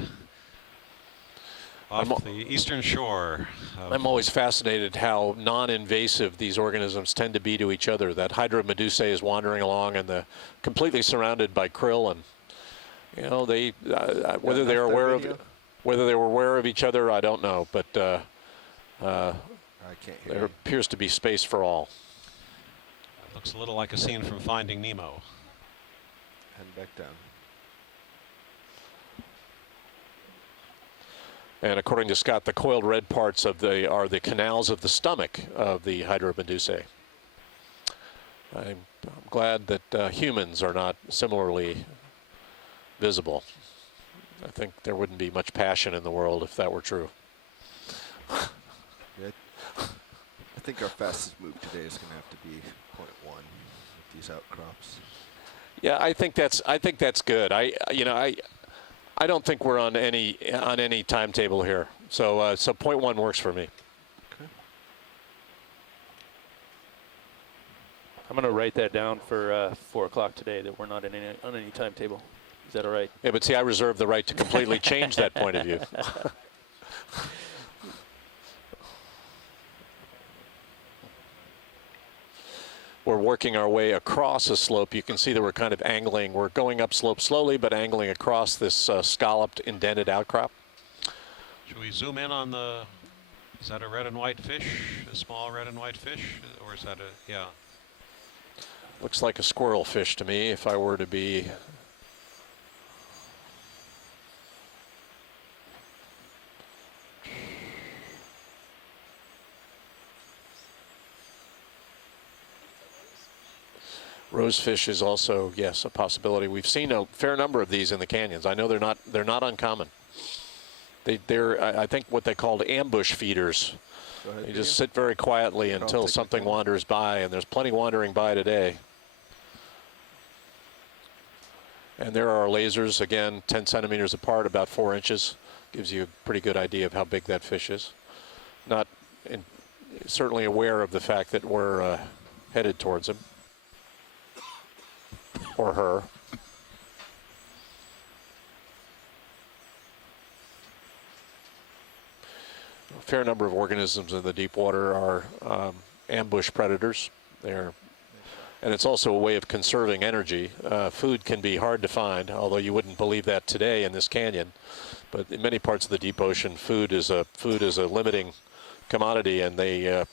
off the eastern shore. I'm always fascinated how non-invasive these organisms tend to be to each other. That Hydromedusae is wandering along and completely surrounded by krill, and you know whether they're aware of each other, I don't know, but I can't hear there appears to be space for all. It looks a little like a scene from Finding Nemo. Heading back down. And according to Scott, the coiled red parts are the canals of the stomach of the Hydromedusae. I'm glad that humans are not similarly visible. I think there wouldn't be much passion in the world if that were true. Yeah, I think our fastest move today is going to have to be 0.1 with these outcrops. Yeah, I think that's good. I don't think we're on any timetable here, so 0.1 works for me. Okay. I'm going to write that down for 4 o'clock today, that we're not on any timetable. Is that all right? Yeah, but see, I reserve the right to completely change that point of view. We're working our way across a slope. You can see that we're kind of angling. We're going up slope slowly, but angling across this scalloped, indented outcrop. Should we zoom in on the, is that a red and white fish? A small red and white fish? Or is that a, yeah. Looks like a squirrel fish to me, if I were to be. Rosefish is also, yes, a possibility. We've seen a fair number of these in the canyons. I know they're not uncommon. They're I think what they called ambush feeders. They just sit very quietly until something wanders by, and there's plenty wandering by today. And there are our lasers, again, 10 centimeters apart, about 4 inches. Gives you a pretty good idea of how big that fish is. Not certainly aware of the fact that we're headed towards him. Or her. A fair number of organisms in the deep water are ambush predators. And it's also a way of conserving energy. Food can be hard to find, although you wouldn't believe that today in this canyon. But in many parts of the deep ocean, food is a limiting commodity, and the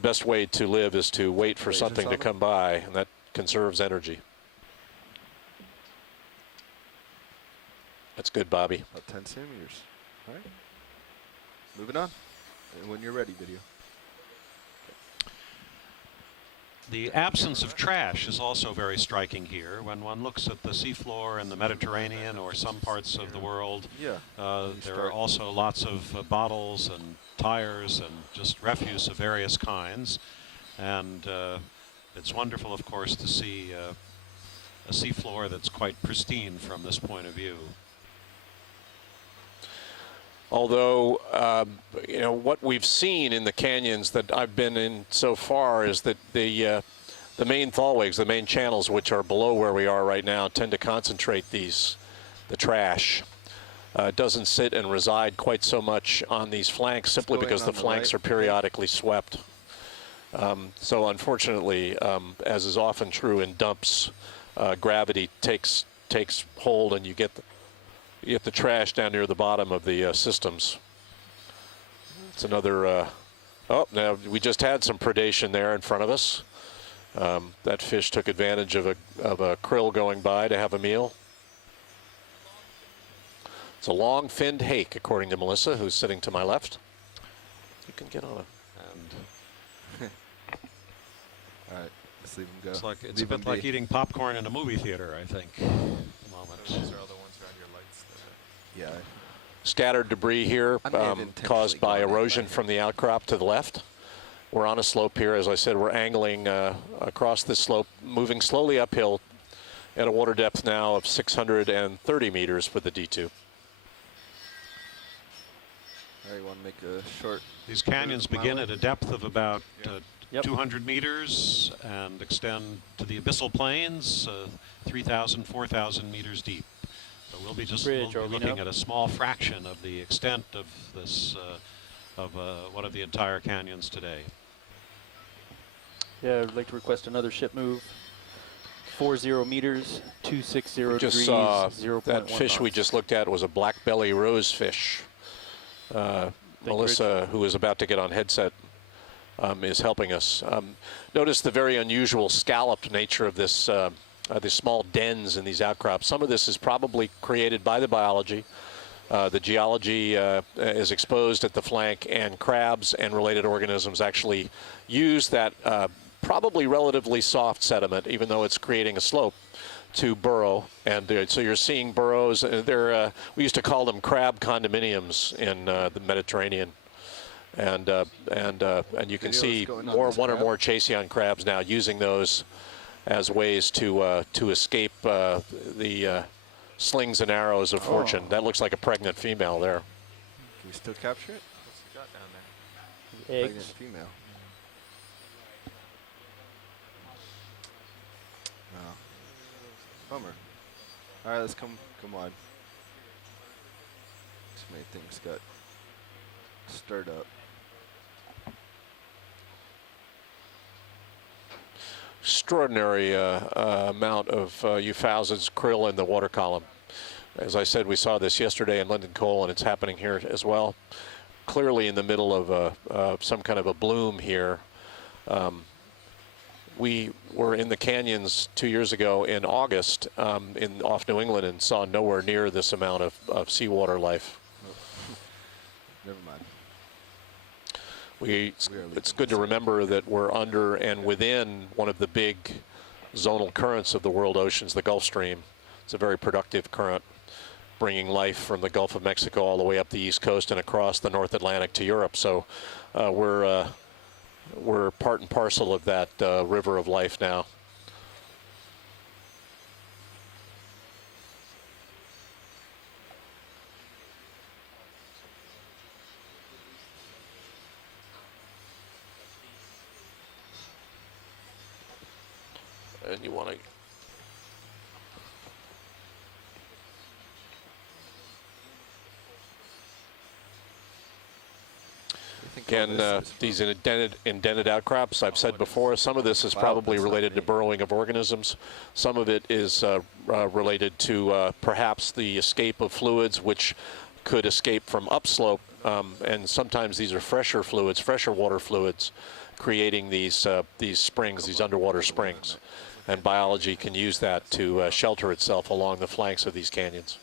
best way to live is to wait for something to come by, and that conserves energy. That's good, Bobby. About 10 centimeters. All right. Moving on. And when you're ready, video. The absence of trash is also very striking here. When one looks at the seafloor in the Mediterranean or some parts of the world, there are also lots of bottles and tires and just refuse of various kinds. And it's wonderful, of course, to see a seafloor that's quite pristine from this point of view. Although, you know, what we've seen in the canyons that I've been in so far is that the main thalwags, the main channels, which are below where we are right now, tend to concentrate the trash. It doesn't sit and reside quite so much on these flanks, simply because the flanks are periodically swept. So unfortunately, as is often true in dumps, gravity takes hold, and you get the trash down near the bottom of the systems. It's another, oh, now we just had some predation there in front of us. That fish took advantage of a krill going by to have a meal. It's a long-finned hake, according to Melissa, who's sitting to my left. You can get on it. And all right, let's leave him go. it's like it's a bit like eating popcorn in a movie theater, I think. At the moment. Those are all the ones around your lights. Yeah. Scattered debris here caused by erosion from the outcrop to the left. We're on a slope here. As I said, we're angling across this slope, moving slowly uphill at a water depth now of 630 meters for the D2. All right, you want to make a short... These canyons begin at a depth of about 200 meters and extend to the abyssal plains, 3,000, 4,000 meters deep. So we'll be looking at a small fraction of the extent of this, of one of the entire canyons today. Yeah, I'd like to request another ship move. 40 meters, 260 degrees, Just saw 0.1 that fish we knots. just looked at was a black belly rosefish. Melissa, who is about to get on headset, is helping us. Notice the very unusual scalloped nature of this, the small dens in these outcrops. Some of this is probably created by the biology. The geology is exposed at the flank, and crabs and related organisms actually use that probably relatively soft sediment, even though it's creating a slope, to burrow. And so you're seeing burrows. We used to call them crab condominiums in the Mediterranean. And you can see one or more Chaseon crabs now using those as ways to escape the slings and arrows of fortune. That looks like a pregnant female there. Can we still capture it? What's you got down there? Eggs. Pregnant female. Bummer. All right, let's come on. So many things got stirred up. Extraordinary amount of euphausids, krill in the water column. As I said, we saw this yesterday in Linden Cole, and it's happening here as well. Clearly in the middle of some kind of a bloom here. We were in the canyons 2 years ago in August off New England and saw nowhere near this amount of seawater life. Never mind. It's good to remember that we're under and within one of the big zonal currents of the world oceans, the Gulf Stream. It's a very productive current, bringing life from the Gulf of Mexico all the way up the East Coast and across the North Atlantic to Europe. So we're part and parcel of that river of life now. And you want to again, these indented outcrops, I've said before, some of this is probably related to burrowing of organisms. Some of it is related to perhaps the escape of fluids, which could escape from upslope. And sometimes these are fresher fluids, fresher water fluids, creating these springs, these underwater springs. And biology can use that to shelter itself along the flanks of these canyons.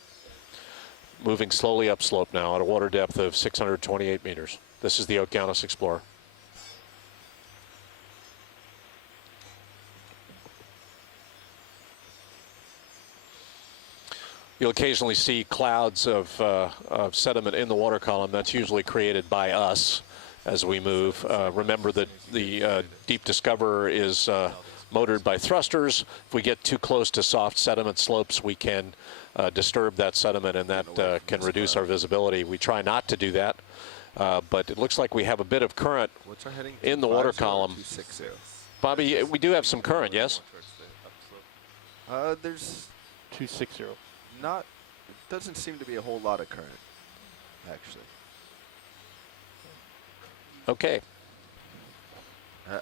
Moving slowly upslope now at a water depth of 628 meters. This is the Okeanos Explorer. You'll occasionally see clouds of sediment in the water column. That's usually created by us as we move. Remember that the Deep Discoverer is motored by thrusters. If we get too close to soft sediment slopes, we can disturb that sediment, and that can reduce our visibility. We try not to do that, but it looks like we have a bit of current in the water column. Bobby, we do have some current, yes? There's 260. not, it doesn't seem to be a whole lot of current, actually. Okay.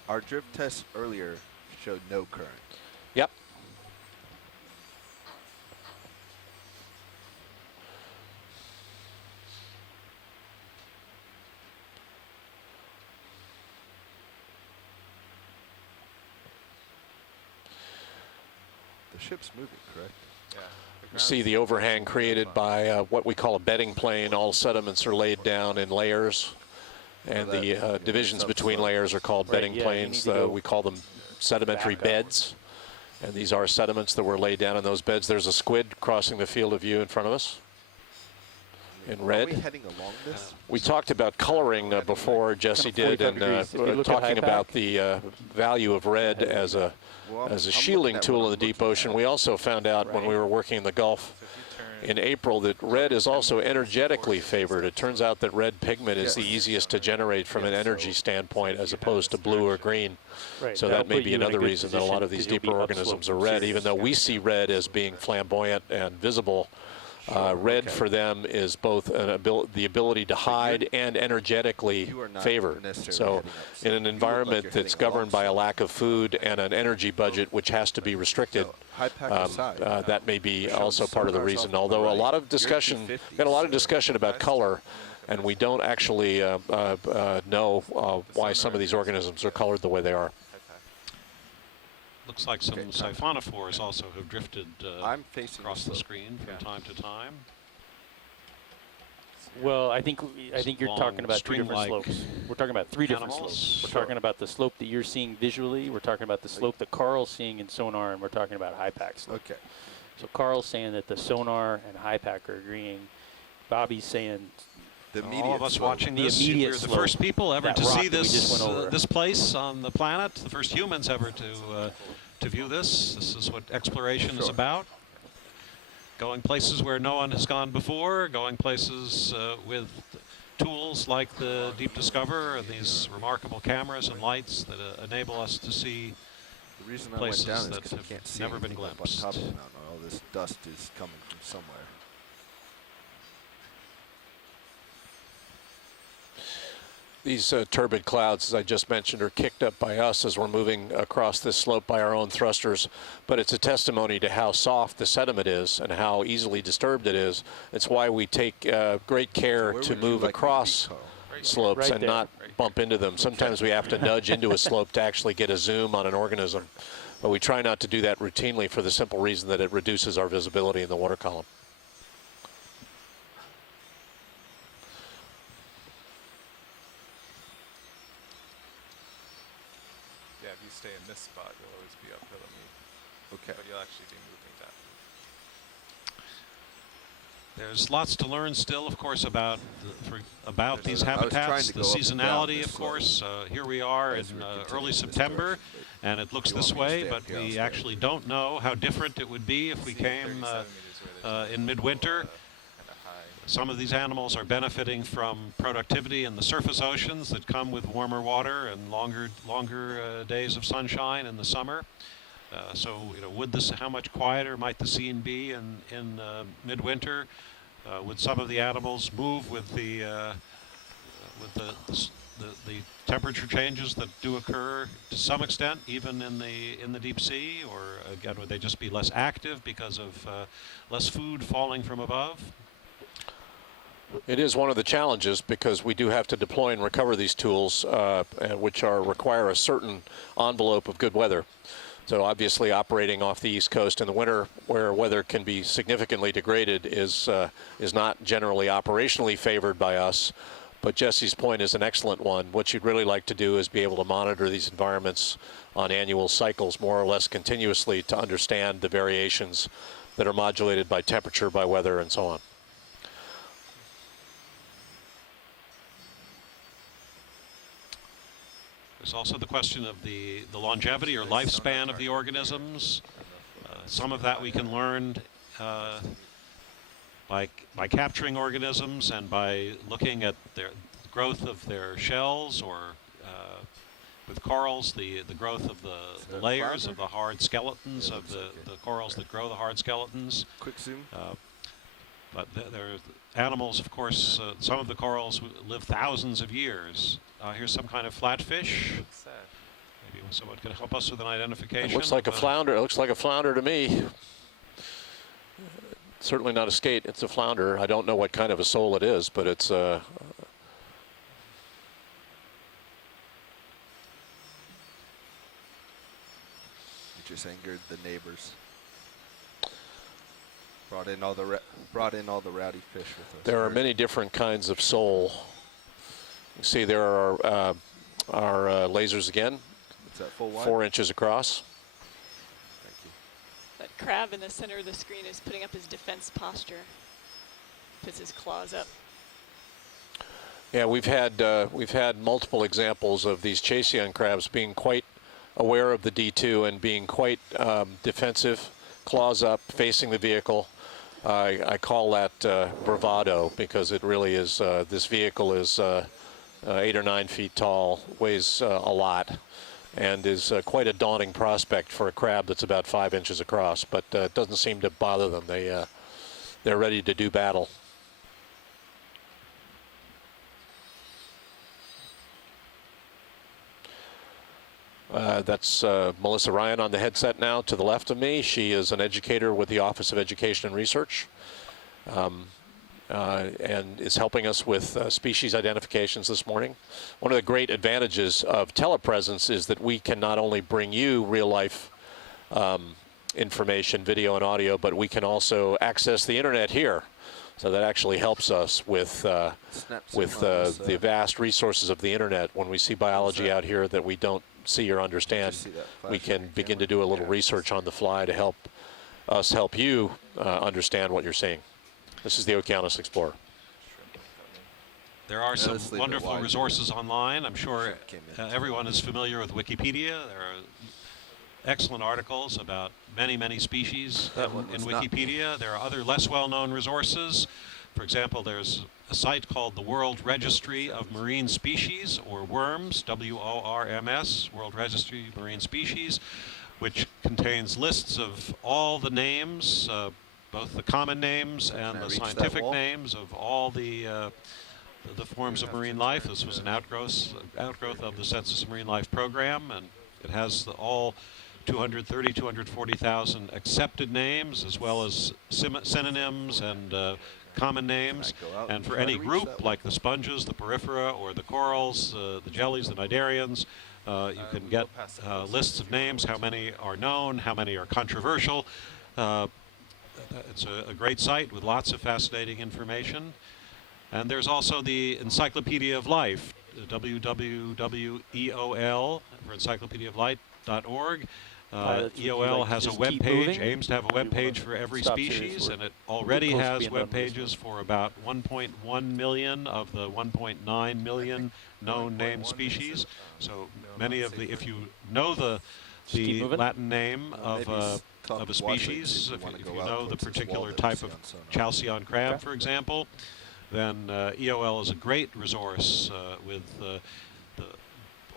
Our drift test earlier showed no current. Yep. The ship's moving, correct? Yeah. You see the overhang created by what we call a bedding plane. All sediments are laid down in layers, and the divisions between layers are called bedding planes. We call them sedimentary beds, and these are sediments that were laid down in those beds. There's a squid crossing the field of view in front of us in red. Are we heading along this? We talked about coloring before, Jesse did, and talking about the value of red as a shielding tool in the deep ocean. We also found out when we were working in the Gulf in April that red is also energetically favored. It turns out that red pigment is the easiest to generate from an energy standpoint as opposed to blue or green. Right. So that may be another reason that a lot of these deeper organisms are red, even though we see red as being flamboyant and visible. Red for them is both the ability to hide and energetically favored. So in an environment that's governed by a lack of food and an energy budget which has to be restricted, that may be also part of the reason. Although a lot of discussion, got a lot of discussion about color, and we don't actually know why some of these organisms are colored the way they are. Looks like some siphonophores also have drifted across the screen from time to time. Well, I think you're talking about two different slopes. We're talking about three different slopes. We're talking about the slope that you're seeing visually. We're talking about the slope that Carl's seeing in sonar, and we're talking about high pack slope. Okay. So Carl's saying that the sonar and high pack are agreeing. Bobby's saying all of us watching this, we're the first people ever to see this this place on the planet, the first humans ever to view this. This is what exploration is about. Going places where no one has gone before, going places with tools like the Deep Discoverer and these remarkable cameras and lights that enable us to see The reason I places went down is that because I have can't see never been anything up on glimpsed. top of the mountain. All this dust is coming from somewhere. These turbid clouds, as I just mentioned, are kicked up by us as we're moving across this slope by our own thrusters. But it's a testimony to how soft the sediment is and how easily disturbed it is. It's why we take great care to move across slopes Right and there. not bump into them. Sometimes we have to nudge into a slope to actually get a zoom on an organism. But we try not to do that routinely for the simple reason that it reduces our visibility in the water column. Yeah, if you stay in this spot, you'll always be uphill at me. Okay. But you'll actually be moving that. There's lots to learn still, of course, about these I was trying habitats, to the go up and down seasonality, this of course. Here we are in as we're continuing early this September, direction, but and it looks if you this want me to way, stay but up here, I'll we stay actually up don't know how different it would be if we came 30 centimeters where there's in midwinter. kinda high. Some of these animals are benefiting from productivity in the surface oceans that come with warmer water and longer days of sunshine in the summer. So, how much quieter might the scene be in midwinter? Would some of the animals move with the temperature changes that do occur to some extent, even in the deep sea, or again, would they just be less active because of less food falling from above? It is one of the challenges because we do have to deploy and recover these tools, which require a certain envelope of good weather. So obviously operating off the East Coast in the winter where weather can be significantly degraded is not generally operationally favored by us. But Jesse's point is an excellent one. What you'd really like to do is be able to monitor these environments on annual cycles more or less continuously to understand the variations that are modulated by temperature, by weather, and so on. There's also the question of the longevity or lifespan of the organisms. Some of that we can learn by capturing organisms and by looking at their growth of their shells, or with corals, the growth of the layers of the hard skeletons of the corals that grow the hard skeletons. Quick zoom. But there are animals, of course, some of the corals live thousands of years. Here's some kind of flatfish. Looks sad. Maybe someone could help us with an identification. It looks like a flounder. It looks like a flounder to me. Certainly not a skate. It's a flounder. I don't know what kind of a sole it is, but it's It just angered the neighbors. Brought in all the rowdy fish with us. There are many different kinds of sole. You see there are our lasers again, Is that full wide? 4 inches across. Thank you. That crab in the center of the screen is putting up his defense posture. Puts his claws up. Yeah, we've had multiple examples of these chasyon crabs being quite aware of the D2 and being quite defensive, claws up, facing the vehicle. I call that bravado, because it really is. This vehicle is 8 or 9 feet tall, weighs a lot, and is quite a daunting prospect for a crab that's about 5 inches across. But it doesn't seem to bother them. They're ready to do battle. That's Melissa Ryan on the headset now to the left of me. She is an educator with the Office of Education and Research, and is helping us with species identifications this morning. One of the great advantages of telepresence is that we can not only bring you real-life information, video and audio, but we can also access the internet here. So that actually helps us with the vast resources of the internet. When we see biology out here that we don't see or understand, we can begin to do a little research on the fly to help you understand what you're seeing. This is the Okeanos Explorer. There are some wonderful resources online. I'm sure everyone is familiar with Wikipedia. There are excellent articles about many species in Wikipedia. There are other less well-known resources. For example, there's a site called the World Registry of Marine Species, or WORMS, WORMS, World Registry of Marine Species, which contains lists of all the names, both the common names Can and I the reach that scientific wall? names of all the forms of marine life. This was an outgrowth of the Census of Marine Life program, and it has all 230, 240,000 accepted names, as well as synonyms and common names. Can I go out And for try any to reach group, that like the sponges, the porifera, or the corals, the jellies, the cnidarians, you can get lists of names, how many are known, how many are controversial. It's a great site with lots of fascinating information. And there's also the Encyclopedia of Life, www.eol for encyclopediaoflife.org. EOL has a web page, aims to have a web page for every species, and it already has web pages for about 1.1 million of the 1.9 million known named species. So many of the, if you know the Latin name of a species, if you know the particular type of chalcyon crab, for example, then EOL is a great resource with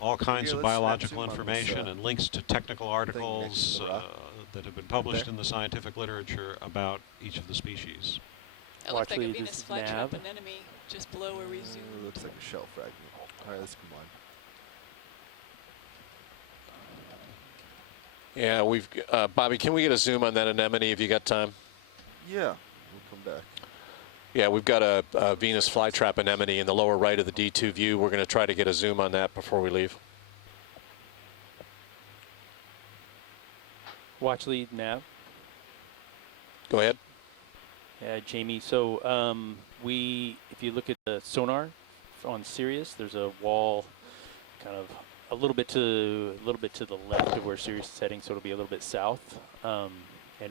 all kinds of biological information and links to technical articles that have been published in the scientific literature about each of the species. It looks like a Venus flytrap anemone just below where we zoomed. It looks like a shell fragment. All right, let's come on. Yeah, we've Bobby, can we get a zoom on that anemone if you got time? Yeah, we'll come back. Yeah, we've got a Venus flytrap anemone in the lower right of the D2 view. We're going to try to get a zoom on that before we leave. Watch lead nav. Go ahead. Yeah, Jamie. So if you look at the sonar on Sirius, there's a wall, kind of a little bit to the left of where Sirius is heading, so it'll be a little bit south. And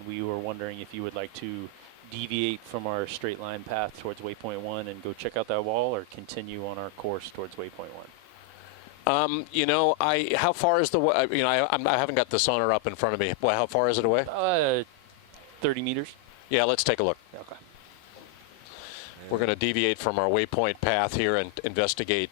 we were wondering if you would like to deviate from our straight line path towards waypoint 1 and go check out that wall, or continue on our course towards waypoint 1. You know, how far is the, you know, I haven't got the sonar up in front of me. Well, how far is it away? 30 meters. Yeah, let's take a look. Okay. We're going to deviate from our waypoint path here and investigate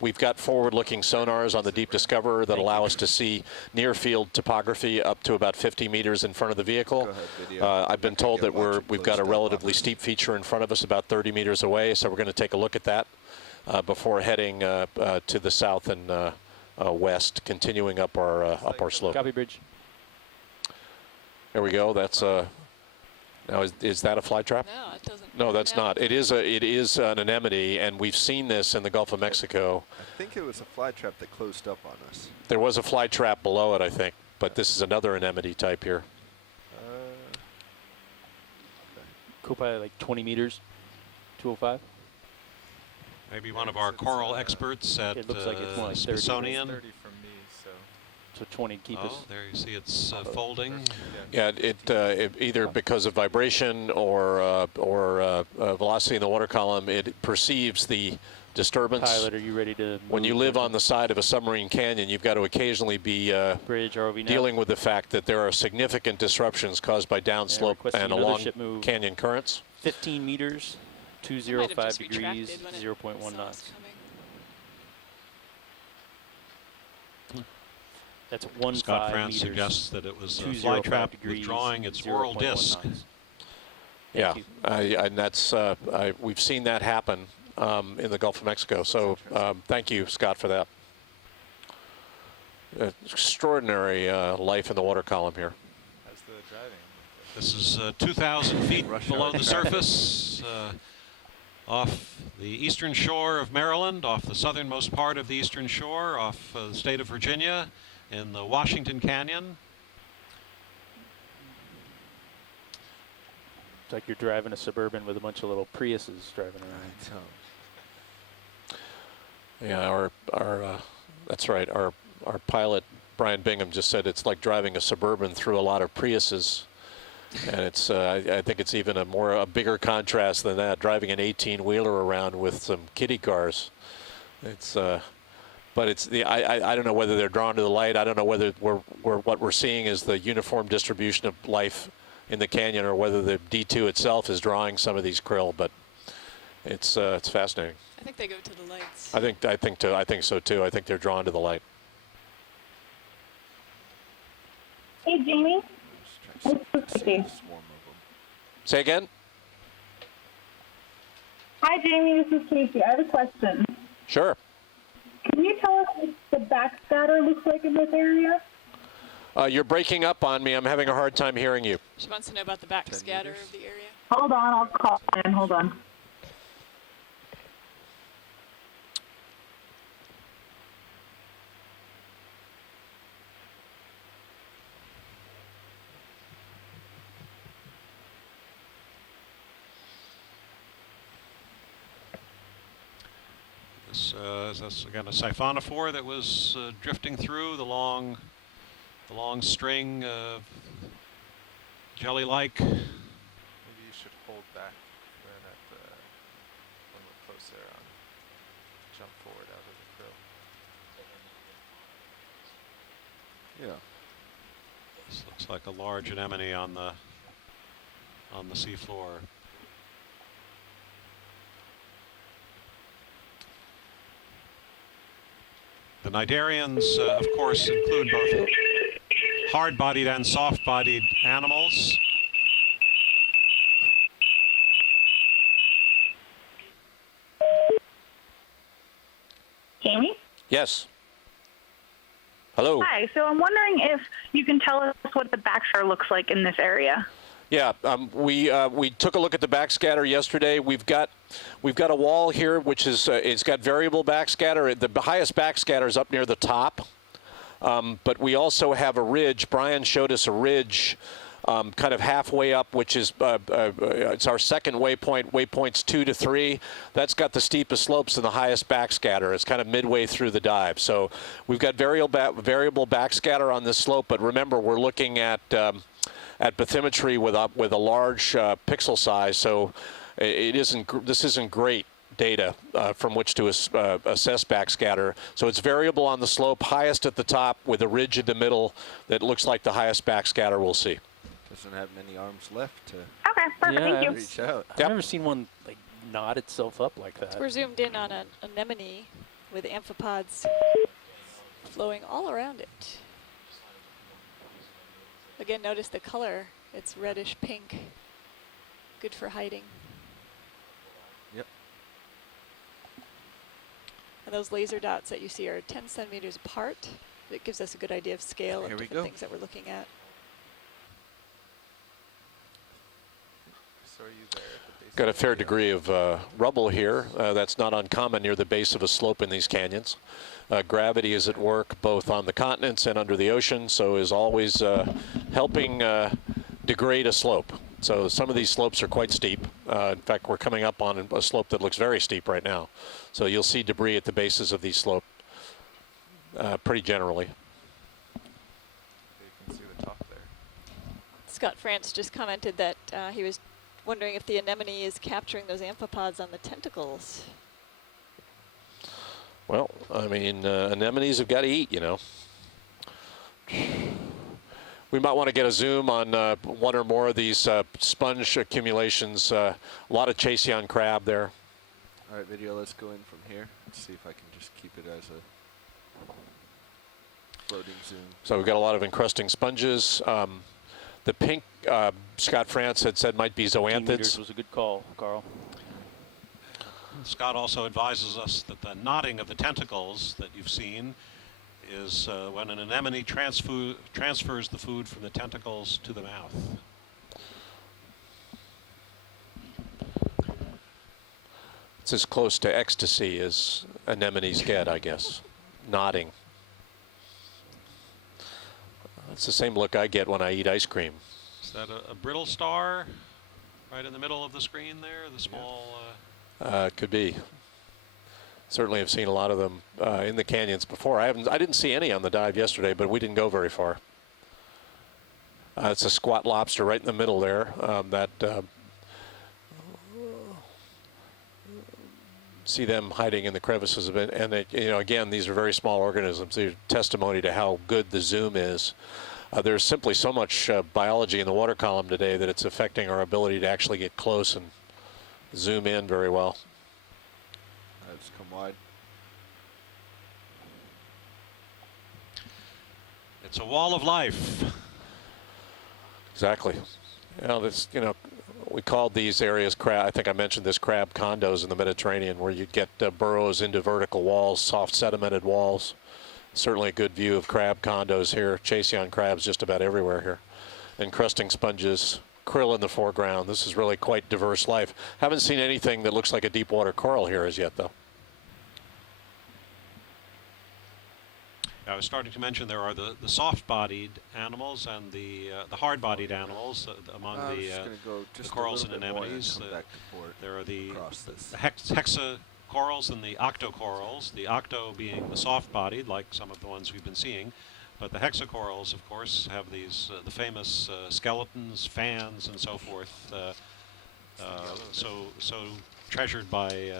we've got forward-looking sonars on the Deep Discoverer that allow us to see near-field topography up to about 50 meters in front of the vehicle. Go ahead, video. I've been told that we've got a relatively steep feature in front of us about 30 meters away, so we're going to take a look at that before heading to the south and west, continuing up our slope. Copy, bridge. There we go. That's now is that a fly trap? No, it doesn't. No, that's not. It is an anemone, and we've seen this in the Gulf of Mexico. I think it was a fly trap that closed up on us. There was a fly trap below it, I think, but this is another anemone type here. Co-pilot like 20 meters, 205. Maybe one of our coral experts at It looks like it's more like 30. Smithsonian. 30 from me, so. So 20 to keep us. Oh, there you see it's folding. Yeah, it either because of vibration or velocity in the water column, it perceives the disturbance. Pilot, are you ready to move? When you live on the side of a submarine canyon, you've got to occasionally be bridge ROV now? dealing with the fact that there are significant disruptions caused by downslope requesting and another along ship move. canyon currents. 15 meters, It might have 205 just degrees, retracted when it 0.1 saw us knots. coming. That's 1.5 Scott France meters. suggests that it was a 205 fly trap degrees, withdrawing its 0.1 oral disc. knots. Yeah, Thank you. and that's we've seen that happen in the Gulf of Mexico. So thank you, Scott, for that. Extraordinary life in the water column here. How's the driving? This is 2,000 feet Rush below hour the surface, off the eastern shore of Maryland, off the southernmost part of the eastern shore, off the state of Virginia, in the Washington Canyon. It's like you're driving a Suburban with a bunch of little Priuses driving around. Yeah, that's right. Our pilot Brian Bingham just said it's like driving a Suburban through a lot of Priuses, and it's I think it's even a bigger contrast than that, driving an 18-wheeler around with some kiddie cars. It's but it's I don't know whether they're drawn to the light. I don't know whether what we're seeing is the uniform distribution of life in the canyon, or whether the D2 itself is drawing some of these krill. But it's fascinating. I think they go to the lights. I think so too. I think they're drawn to the light. Hey, Jamie. Just trying to see a swarm of them. Say again? Hi, Jamie. This is Casey. I have a question. Sure. Can you tell us what the backscatter looks like in this area? You're breaking up on me. I'm having a hard time hearing you. She wants to know about the backscatter of the area. Hold on. I'll call in. Hold on. This again a siphonophore that was drifting through the long string of jelly-like. Maybe you should hold back then at the when we're close there on jump forward out of the grill. Yeah. This looks like a large anemone on the seafloor. The cnidarians, of course, include both hard-bodied and soft-bodied animals. Jamie? Yes. Hello. Hi. So I'm wondering if you can tell us what the backscatter looks like in this area. Yeah, we took a look at the backscatter yesterday. We've got a wall here which is it's got variable backscatter. The highest backscatter is up near the top, but we also have a ridge. Brian showed us a ridge kind of halfway up, which is it's our second waypoint, waypoints 2 to 3. That's got the steepest slopes and the highest backscatter. It's kind of midway through the dive. So we've got variable backscatter on this slope, but remember we're looking at bathymetry with a large pixel size, so this isn't great data from which to assess backscatter. So it's variable on the slope, highest at the top with a ridge in the middle that looks like the highest backscatter we'll see. Doesn't have many arms left to Okay, perfect. Yeah, Thank you. reach out. I've never seen one like knot itself up like that. So we're zoomed in on an anemone with amphipods flowing all around it. Again, notice the color. It's reddish pink. Good for hiding. Yep. And those laser dots that you see are 10 centimeters apart. It gives us a good idea of scale Here of we different go. things that we're looking at. So are you there at the base? Got a fair degree of rubble here. That's not uncommon near the base of a slope in these canyons. Gravity is at work both on the continents and under the ocean, so is always helping degrade a slope. So some of these slopes are quite steep. In fact, we're coming up on a slope that looks very steep right now. So you'll see debris at the bases of these slopes pretty generally. You can see the top there. Scott France just commented that he was wondering if the anemone is capturing those amphipods on the tentacles. Well, I mean, anemones have got to eat, you know. We might want to get a zoom on one or more of these sponge accumulations. A lot of Chaseon crab there. All right, video, let's go in from here. Let's see if I can just keep it as a floating zoom. So we've got a lot of encrusting sponges. The pink, Scott France had said might be 15 meters zoanthids. was a good call, Carl. Scott also advises us that the knotting of the tentacles that you've seen is when an anemone transfers the food from the tentacles to the mouth. It's as close to ecstasy as anemones get, I guess. Nodding. It's the same look I get when I eat ice cream. Is that a brittle star right in the middle of the screen there? The small... Could be. Certainly have seen a lot of them in the canyons before. I didn't see any on the dive yesterday, but we didn't go very far. It's a squat lobster right in the middle there. See them hiding in the crevices of it, and again, these are very small organisms. They're testimony to how good the zoom is. There's simply so much biology in the water column today that it's affecting our ability to actually get close and zoom in very well. Let's come wide. It's a wall of life. Exactly. This, we called these areas crab. I think I mentioned this crab condos in the Mediterranean, where you get burrows into vertical walls, soft sedimented walls. Certainly a good view of crab condos here. Chasyon crabs just about everywhere here. Encrusting sponges, krill in the foreground. This is really quite diverse life. Haven't seen anything that looks like a deep water coral here as yet, though. I was starting to mention there are the soft-bodied animals and the hard-bodied animals among the corals and anemones. There are the hexacorals and the octocorals. The octo being the soft-bodied, like some of the ones we've been seeing, but the hexacorals, of course, have these the famous skeletons, fans, and so forth. So treasured by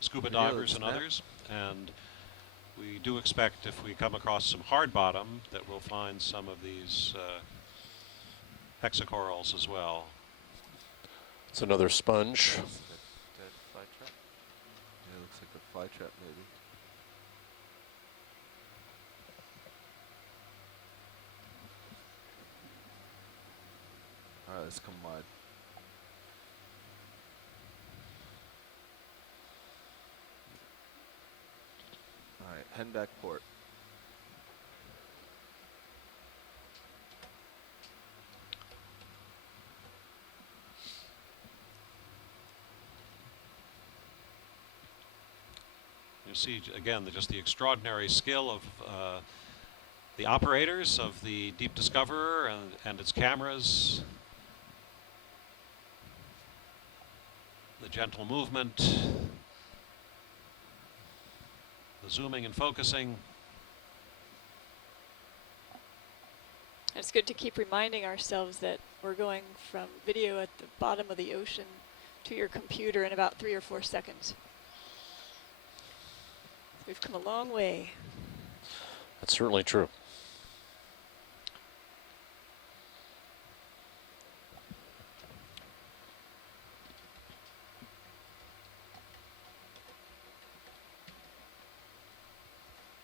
scuba divers and others, and we do expect, if we come across some hard bottom, that we'll find some of these hexacorals as well. It's another sponge. Dead fly trap. Yeah, it looks like a fly trap maybe. All right, let's come wide. All right, head back port. You see, again, just the extraordinary skill of the operators of the Deep Discoverer and its cameras. The gentle movement, the zooming and focusing. It's good to keep reminding ourselves that we're going from video at the bottom of the ocean to your computer in about 3 or 4 seconds. We've come a long way. That's certainly true.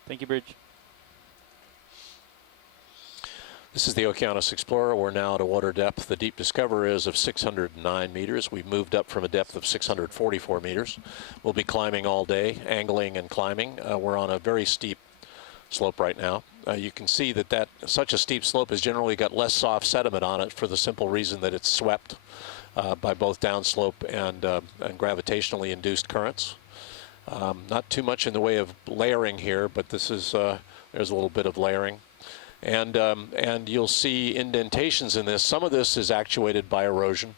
Thank you, Bridge. This is the Okeanos Explorer. We're now at a water depth. The Deep Discoverer is of 609 meters. We've moved up from a depth of 644 meters. We'll be climbing all day, angling and climbing. We're on a very steep slope right now. You can see that such a steep slope has generally got less soft sediment on it for the simple reason that it's swept by both downslope and gravitationally induced currents. Not too much in the way of layering here, but this is there's a little bit of layering. And you'll see indentations in this. Some of this is actuated by erosion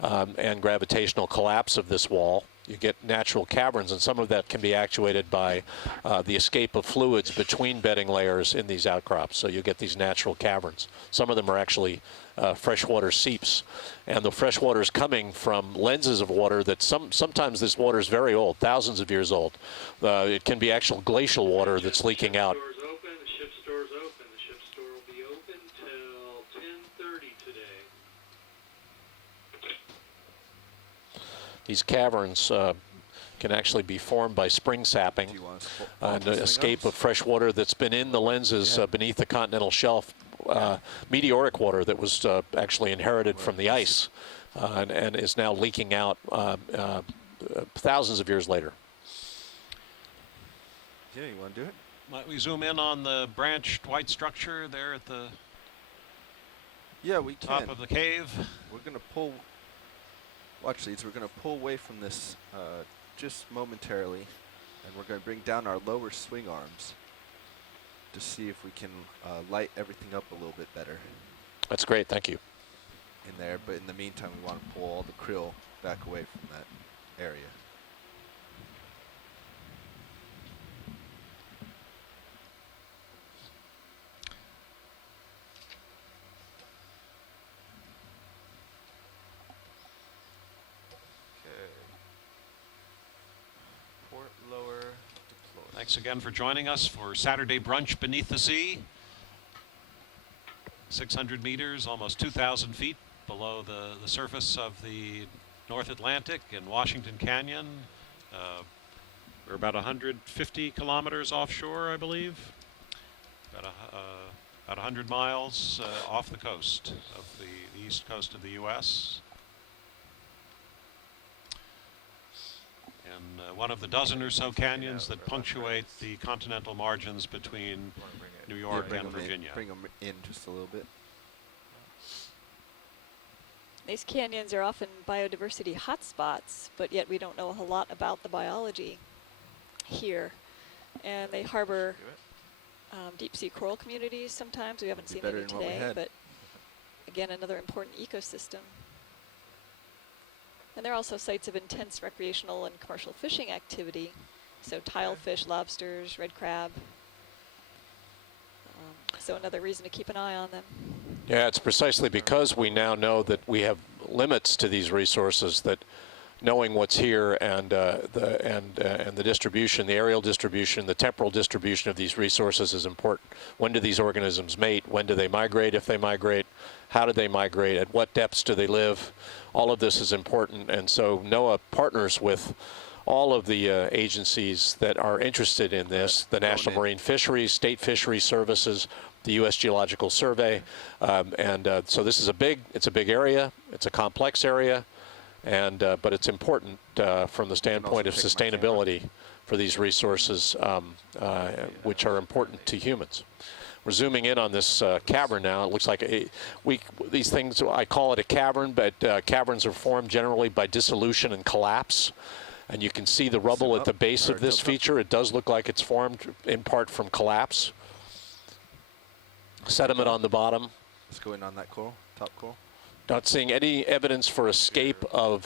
and gravitational collapse of this wall. You get natural caverns, and some of that can be actuated by the escape of fluids between bedding layers in these outcrops. So you get these natural caverns. Some of them are actually freshwater seeps, and the fresh water is coming from lenses of water that sometimes this water is very old, thousands of years old. It can be actual glacial water that's leaking out. These caverns can actually be formed by spring sapping and an escape of fresh water that's been in the lenses beneath the continental shelf, meteoric water that was actually inherited from the ice and is now leaking out thousands of years later. Yeah, you want to do it? Might we zoom in on the branched white structure there at the top of the cave? We're going to pull. Watch these. We're going to pull away from this just momentarily, and we're going to bring down our lower swing arms to see if we can light everything up a little bit better. That's great. Thank you. In there, but in the meantime, we want to pull all the krill back away from that area. Thanks again for joining us for Saturday Brunch Beneath the Sea. 600 meters, almost 2,000 feet below the surface of the North Atlantic in Washington Canyon. We're about 150 kilometers offshore, I believe. About about 100 miles off the coast of the east coast of the U.S. In one of the dozen or so canyons that punctuate the continental margins between New York and Virginia. Bring them in just a little bit. These canyons are often biodiversity hotspots, but yet we don't know a whole lot about the biology here. And they harbor deep sea coral communities sometimes. We haven't seen any today, but again, another important ecosystem. And they're also sites of intense recreational and commercial fishing activity. So tilefish, lobsters, red crab. So another reason to keep an eye on them. Yeah, it's precisely because we now know that we have limits to these resources that knowing what's here and the distribution, the aerial distribution, the temporal distribution of these resources is important. When do these organisms mate? When do they migrate, if they migrate? How do they migrate? At what depths do they live? All of this is important, and so NOAA partners with all of the agencies that are interested in this, the National Marine Fisheries, State Fisheries Services, the U.S. Geological Survey, so this is a big area, it's a complex area, and but it's important from the standpoint of sustainability for these resources, which are important to humans. We're zooming in on this cavern now. It looks like these things, I call it a cavern, but caverns are formed generally by dissolution and collapse. And you can see the rubble at the base of this feature. It does look like it's formed in part from collapse. Sediment on the bottom. Let's go in on that coral, top coral. Not seeing any evidence for escape of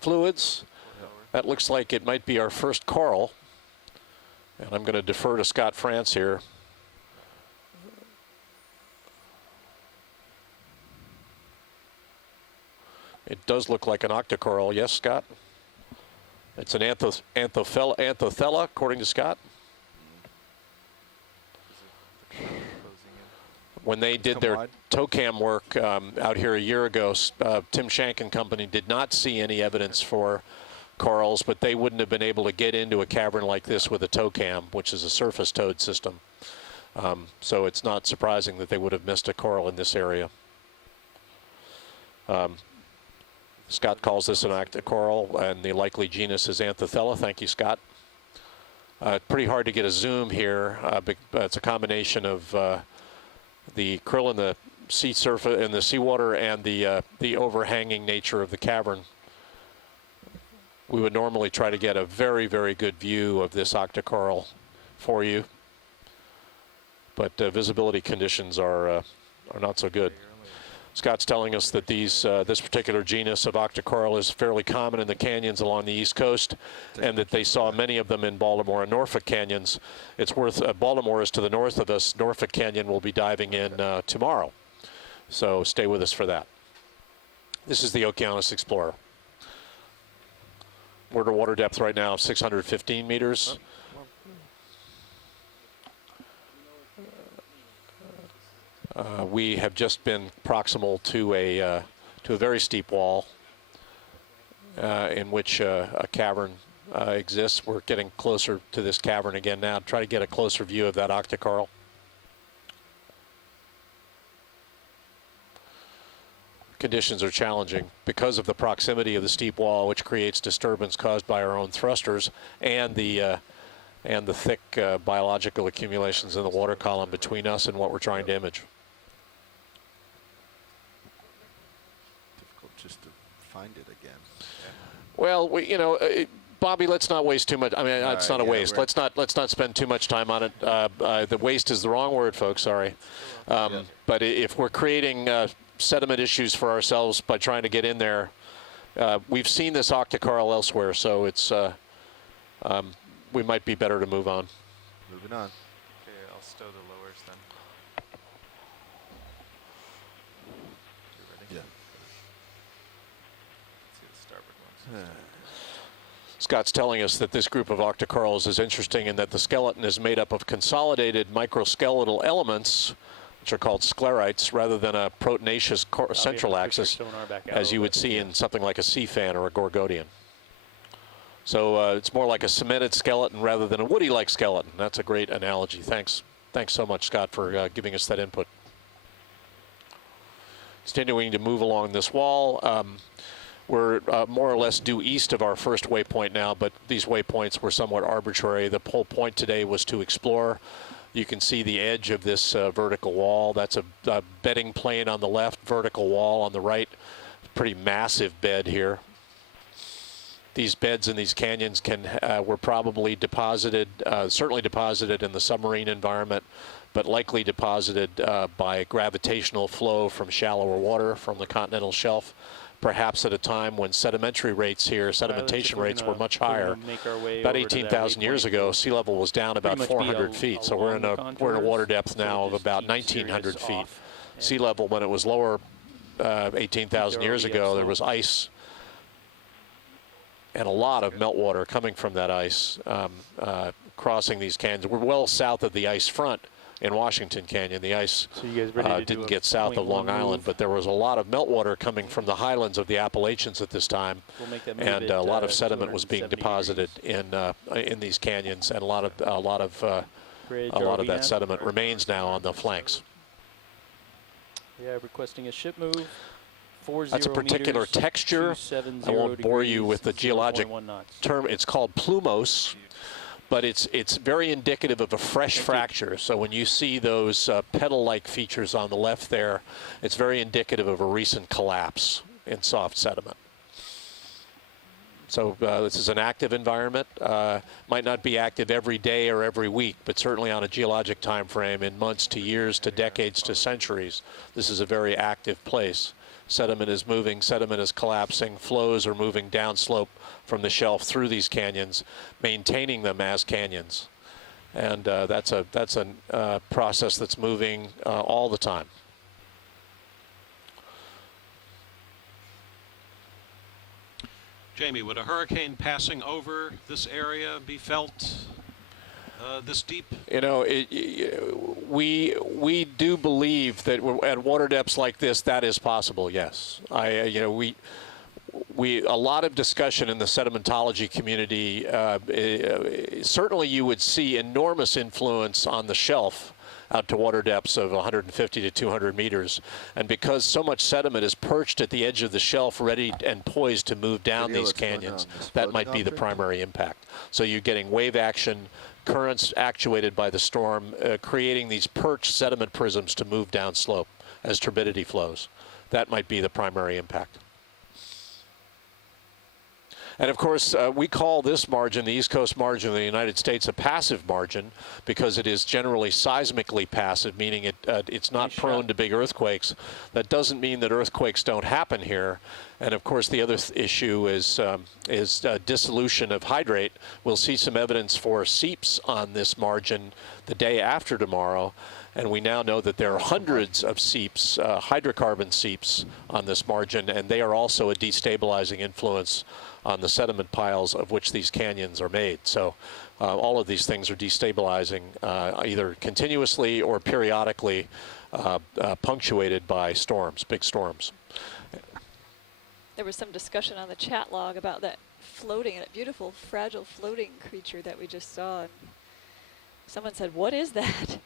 fluids. That looks like it might be our first coral. And I'm going to defer to Scott France here. It does look like an octocoral. Yes, Scott? It's an anthothella, according to Scott. When they did their TOCAM work out here a year ago, Tim Shank and company did not see any evidence for corals, but they wouldn't have been able to get into a cavern like this with a TOCAM, which is a surface towed system. So it's not surprising that they would have missed a coral in this area. Scott calls this an octocoral, and the likely genus is Anthothella. Thank you, Scott. Pretty hard to get a zoom here. It's a combination of the krill in the sea surface, in the seawater, and the overhanging nature of the cavern. We would normally try to get a very, very good view of this octocoral for you, but visibility conditions are not so good. Scott's telling us that this particular genus of octocoral is fairly common in the canyons along the East Coast, and that they saw many of them in Baltimore and Norfolk canyons. It's worth, Baltimore is to the north of us. Norfolk Canyon will be diving in tomorrow. So stay with us for that. This is the Okeanos Explorer. We're at a water depth right now of 615 meters. We have just been proximal to a very steep wall in which a cavern exists. We're getting closer to this cavern again now to try to get a closer view of that octocoral. Conditions are challenging because of the proximity of the steep wall, which creates disturbance caused by our own thrusters and the thick biological accumulations in the water column between us and what we're trying to image. Just to find it again. Well, Bobby, let's not waste too much. I mean, it's not a waste. Let's not spend too much time on it. The waste is the wrong word, folks. Sorry. But if we're creating sediment issues for ourselves by trying to get in there, we've seen this octocoral elsewhere, so it's we might be better to move on. Moving on. Okay, I'll stow the lowers then. You ready? Yeah. Let's see the starboard ones. Scott's telling us that this group of octocorals is interesting in that the skeleton is made up of consolidated microskeletal elements, which are called sclerites, rather than a proteinaceous central axis, as you would see in something like a sea fan or a gorgodian. So it's more like a cemented skeleton rather than a woody-like skeleton. That's a great analogy. Thanks. Thanks so much, Scott, for giving us that input. Continuing to move along this wall. We're more or less due east of our first waypoint now, but these waypoints were somewhat arbitrary. The whole point today was to explore. You can see the edge of this vertical wall. That's a bedding plane on the left, vertical wall on the right. Pretty massive bed here. These beds in these canyons were probably deposited, certainly deposited in the submarine environment, but likely deposited by gravitational flow from shallower water from the continental shelf, perhaps at a time when sedimentation rates were much higher. About 18,000 years ago, sea level was down about 400 feet, so we're in a water depth now of about 1,900 feet. Sea level, when it was lower 18,000 years ago, there was ice and a lot of meltwater coming from that ice crossing these canyons. We're well south of the ice front in Washington Canyon. The ice didn't get south of Long Island, but there was a lot of meltwater coming from the highlands of the Appalachians at this time, and a lot of sediment was being deposited in these canyons, and a lot of that sediment remains now on the flanks. Yeah, requesting a ship move. That's a particular texture. I won't bore you with the geologic term. It's called plumose, but it's very indicative of a fresh fracture. So when you see those petal-like features on the left there, it's very indicative of a recent collapse in soft sediment. So this is an active environment. Might not be active every day or every week, but certainly on a geologic time frame in months to years to decades to centuries, this is a very active place. Sediment is moving, sediment is collapsing, flows are moving downslope from the shelf through these canyons, maintaining them as canyons. And that's a process that's moving all the time. Jamie, would a hurricane passing over this area be felt this deep? You know, we do believe that at water depths like this, that is possible. Yes, a lot of discussion in the sedimentology community. Certainly, you would see enormous influence on the shelf out to water depths of 150 to 200 meters. And because so much sediment is perched at the edge of the shelf, ready and poised to move down these canyons, that might be the primary impact. So you're getting wave action, currents actuated by the storm, creating these perched sediment prisms to move downslope as turbidity flows. That might be the primary impact. And of course, we call this margin, the East Coast margin of the United States, a passive margin because it is generally seismically passive, meaning it's not prone to big earthquakes. That doesn't mean that earthquakes don't happen here. And of course, the other issue is dissolution of hydrate. We'll see some evidence for seeps on this margin the day after tomorrow. And we now know that there are hundreds of seeps, hydrocarbon seeps on this margin, and they are also a destabilizing influence on the sediment piles of which these canyons are made. So all of these things are destabilizing either continuously or periodically, punctuated by storms, big storms. There was some discussion on the chat log about that beautiful, fragile floating creature that we just saw. And someone said, "What is that?"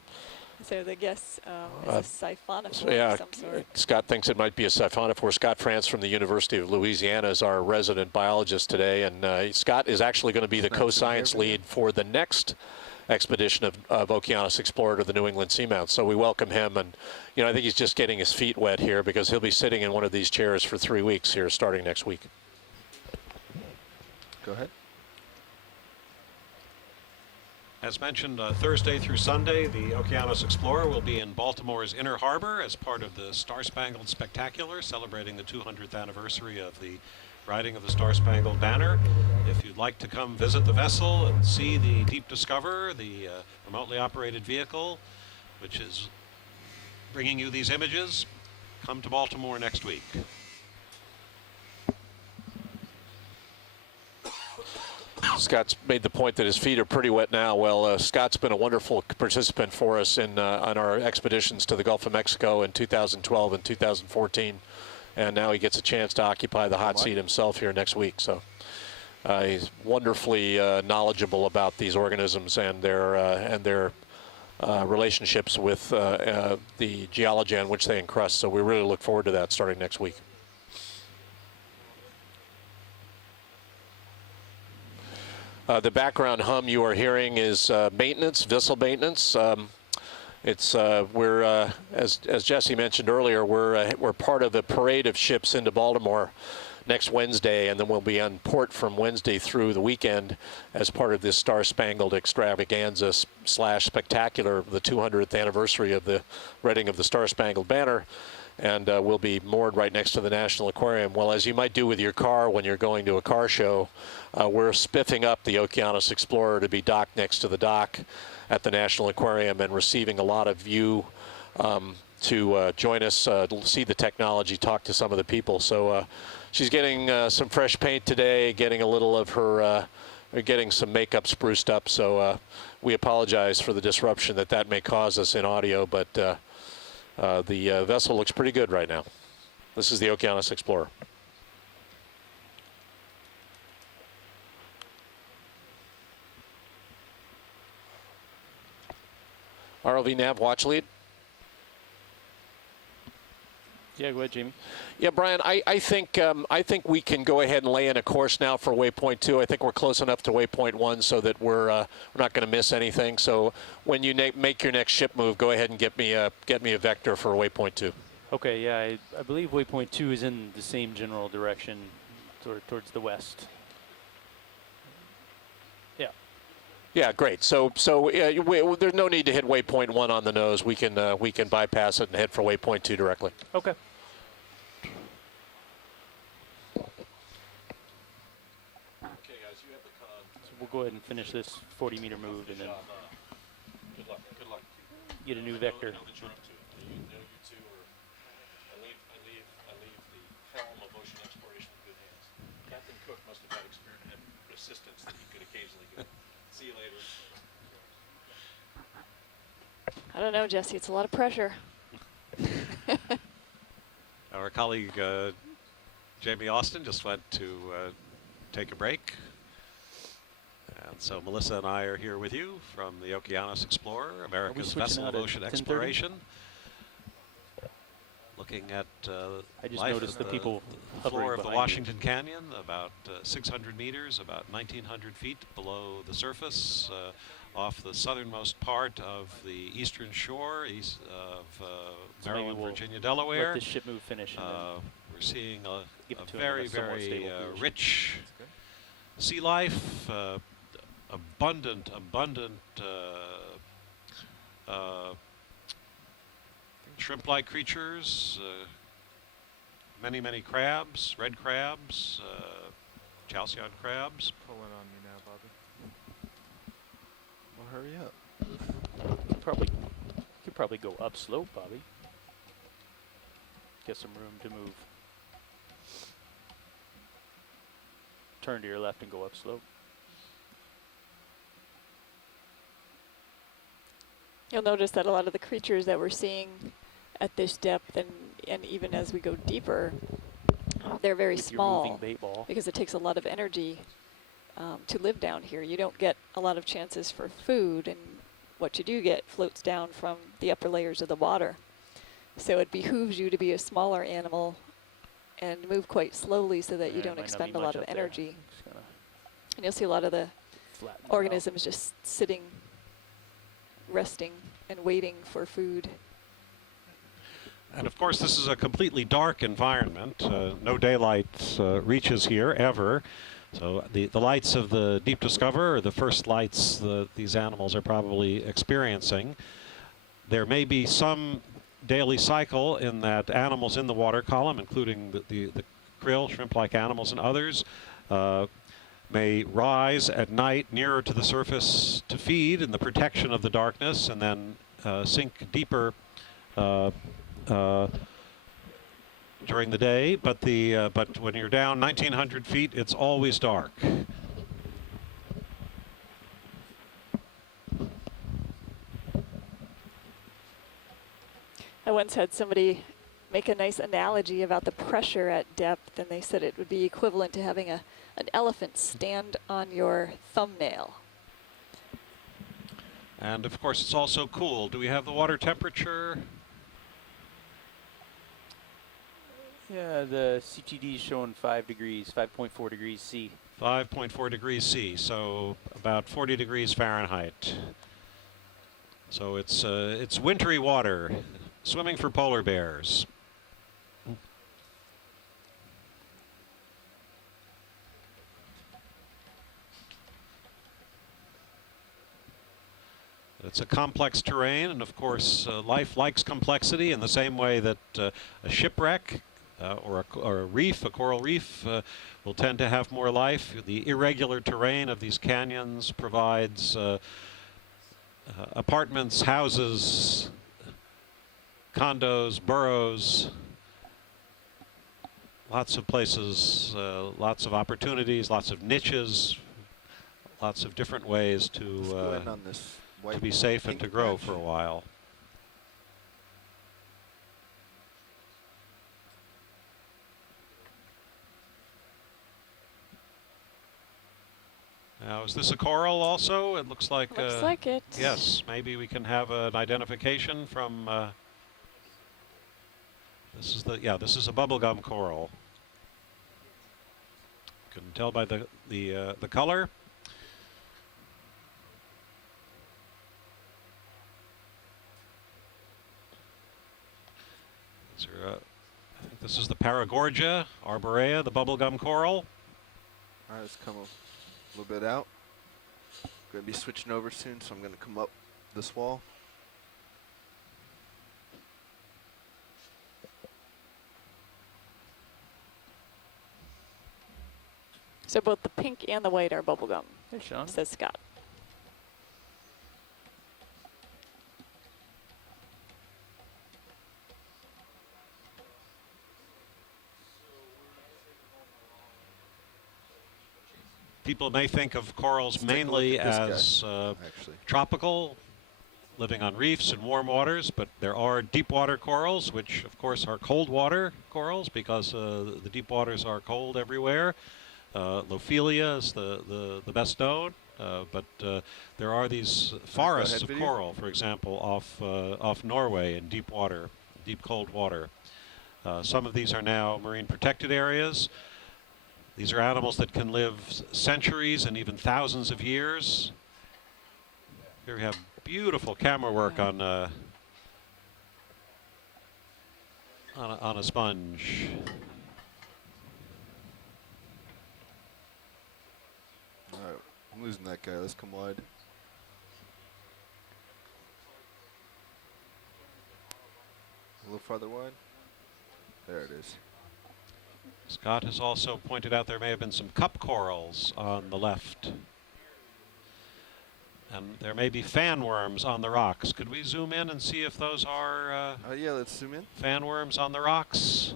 So the guess is a siphonophore of some sort. Scott thinks it might be a siphonophore. Scott France from the University of Louisiana is our resident biologist today, and Scott is actually going to be the co-science lead for the next expedition of Okeanos Explorer to the New England Seamounts. So we welcome him, and I think he's just getting his feet wet here because he'll be sitting in one of these chairs for 3 weeks here starting next week. Go ahead. As mentioned, Thursday through Sunday, the Okeanos Explorer will be in Baltimore's Inner Harbor as part of the Star-Spangled Spectacular, celebrating the 200th anniversary of the riding of the Star-Spangled Banner. If you'd like to come visit the vessel and see the Deep Discoverer, the remotely operated vehicle, which is bringing you these images, come to Baltimore next week. Scott's made the point that his feet are pretty wet now. Well, Scott's been a wonderful participant for us on our expeditions to the Gulf of Mexico in 2012 and 2014. And now he gets a chance to occupy the hot seat himself here next week. So he's wonderfully knowledgeable about these organisms and their relationships with the geology on which they encrust. So we really look forward to that starting next week. The background hum you are hearing is maintenance, vessel maintenance. It's we're as Jesse mentioned earlier, we're part of a parade of ships into Baltimore next Wednesday, and then we'll be on port from Wednesday through the weekend as part of this Star-Spangled Extravaganza / Spectacular, the 200th anniversary of the reading of the Star-Spangled Banner. And we'll be moored right next to the National Aquarium. Well, as you might do with your car when you're going to a car show, we're spiffing up the Okeanos Explorer to be docked next to the dock at the National Aquarium and receiving a lot of you to join us, see the technology, talk to some of the people. So she's getting some fresh paint today, getting a little of her, getting some makeup spruced up. So we apologize for the disruption that may cause us in audio, but the vessel looks pretty good right now. This is the Okeanos Explorer. ROV nav watch lead. Yeah, go ahead, Jamie. Yeah, Brian, I think we can go ahead and lay in a course now for waypoint 2. I think we're close enough to waypoint 1 so that we're not going to miss anything. So when you make your next ship move, go ahead and get me a vector for waypoint 2. Okay, yeah, I believe waypoint 2 is in the same general direction towards the west. Yeah. Yeah, great. So there's no need to hit waypoint 1 on the nose. We can bypass it and head for waypoint 2 directly. Okay. Okay, guys, you have the con. So we'll go ahead and finish this 40-meter move and then Good luck. Good luck. get a new vector. I know that you're up to it. You know you two are. I leave the helm of ocean exploration in good hands. Captain Cook must have had assistance that he could occasionally give. See you later. I don't know, Jesse. It's a lot of pressure. Our colleague Jamie Austin just went to take a break. And so Melissa and I are here with you from the Okeanos Explorer, America's vessel of ocean exploration. Looking at I just life noticed at the people the floor hovering of the behind Washington Canyon, about 600 meters, about 1,900 feet below the surface, off the southernmost part of the eastern shore, east of So maybe Maryland, we'll Virginia, Delaware. Let this ship move finish. And then We're seeing a give it to him very, in a somewhat very stable position. rich sea life, abundant shrimp-like creatures, many crabs, red crabs, chalcyon crabs. Pulling on me now, Bobby. Well, hurry up. Could probably go upslope, Bobby. Get some room to move. Turn to your left and go upslope. You'll notice that a lot of the creatures that we're seeing at this depth and even as we go deeper, they're very With your small moving bait ball. because it takes a lot of energy to live down here. You don't get a lot of chances for food, and what you do get floats down from the upper layers of the water. So it behooves you to be a smaller animal and move quite slowly so that you Yeah, it don't might not expend be a lot much of up there. energy. Just gonna And you'll see a lot of the flatten it out. organisms just sitting, resting, and waiting for food. And of course, this is a completely dark environment. No daylight reaches here ever. So the lights of the Deep Discoverer are the first lights these animals are probably experiencing. There may be some daily cycle in that animals in the water column, including the krill, shrimp-like animals and others, may rise at night nearer to the surface to feed in the protection of the darkness and then sink deeper during the day, but when you're down 1,900 feet, it's always dark. I once had somebody make a nice analogy about the pressure at depth, and they said it would be equivalent to having an elephant stand on your thumbnail. And of course, it's also cool. Do we have the water temperature? Yeah, the CTD is showing 5 degrees, 5.4 degrees C. 5.4 degrees C, so about 40 degrees Fahrenheit. So it's wintry water, swimming for polar bears. It's a complex terrain, and of course, life likes complexity in the same way that a shipwreck or a reef, a coral reef, will tend to have more life. The irregular terrain of these canyons provides apartments, houses, condos, burrows, lots of places, lots of opportunities, lots of niches, lots of different ways to be safe and to grow for a while. Now, is this a coral also? It looks like it. Yes, maybe we can have an identification from this is a bubblegum coral. You can tell by the color. I think this is the Paragorgia arborea, the bubblegum coral. All right, let's come a little bit out. Going to be switching over soon, so I'm going to come up this wall. So both the pink and the white are bubblegum, Hey, Sean. says Scott. People may think of corals mainly as tropical, living on reefs and warm waters, but there are deep water corals, which of course are cold water corals because the deep waters are cold everywhere. Lophelia is the best known, but there are these forests of coral, for example, off Norway in deep water, deep cold water. Some of these are now marine protected areas. These are animals that can live centuries and even thousands of years. Here we have beautiful camera work on a sponge. All right, I'm losing that guy. Let's come wide. A little farther wide. There it is. Scott has also pointed out there may have been some cup corals on the left. And there may be fan worms on the rocks. Could we zoom in and see if those are yeah, let's zoom in. Fan worms on the rocks?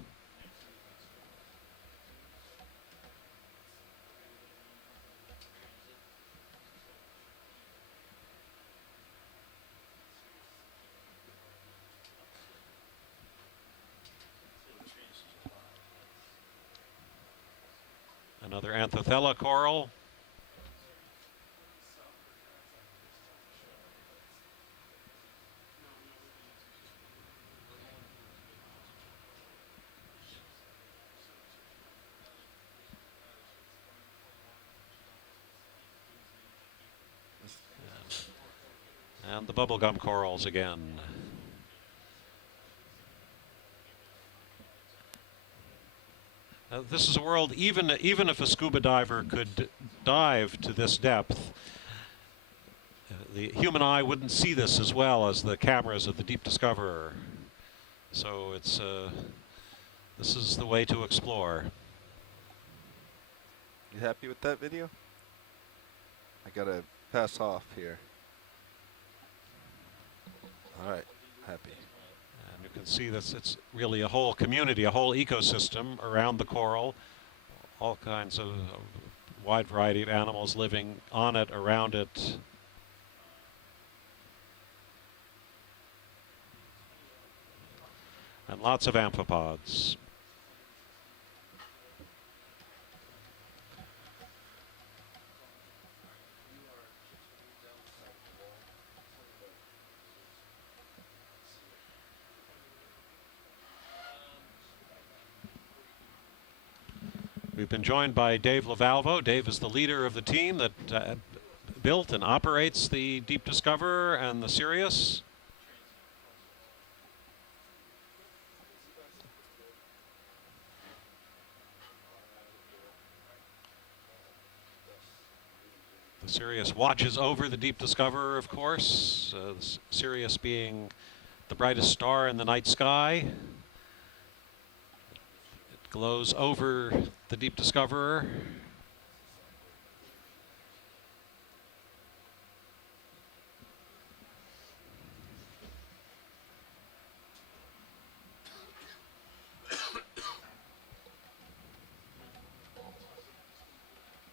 Another Anthothella coral. And the bubblegum corals again. This is a world, even if a scuba diver could dive to this depth, the human eye wouldn't see this as well as the cameras of the Deep Discoverer. So it's this is the way to explore. You happy with that video? I gotta pass off here. All right, happy. And you can see this, it's really a whole community, a whole ecosystem around the coral. All kinds of wide variety of animals living on it, around it. And lots of amphipods. We've been joined by Dave Lavalvo. Dave is the leader of the team that built and operates the Deep Discoverer and the Sirius. The Sirius watches over the Deep Discoverer, of course, Sirius being the brightest star in the night sky. It glows over the Deep Discoverer.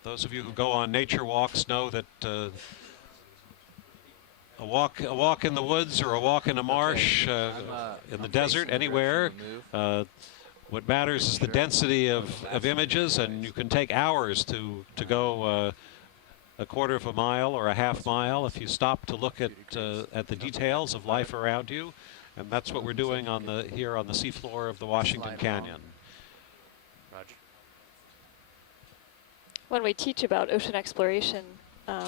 Those of you who go on nature walks know that a walk in the woods or a walk in a marsh, in the desert, anywhere, what matters is the density of images, and you can take hours to go a quarter of a mile or a half mile if you stop to look at the details of life around you, and that's what we're doing here on the seafloor of the Washington Canyon. Roger. When we teach about ocean exploration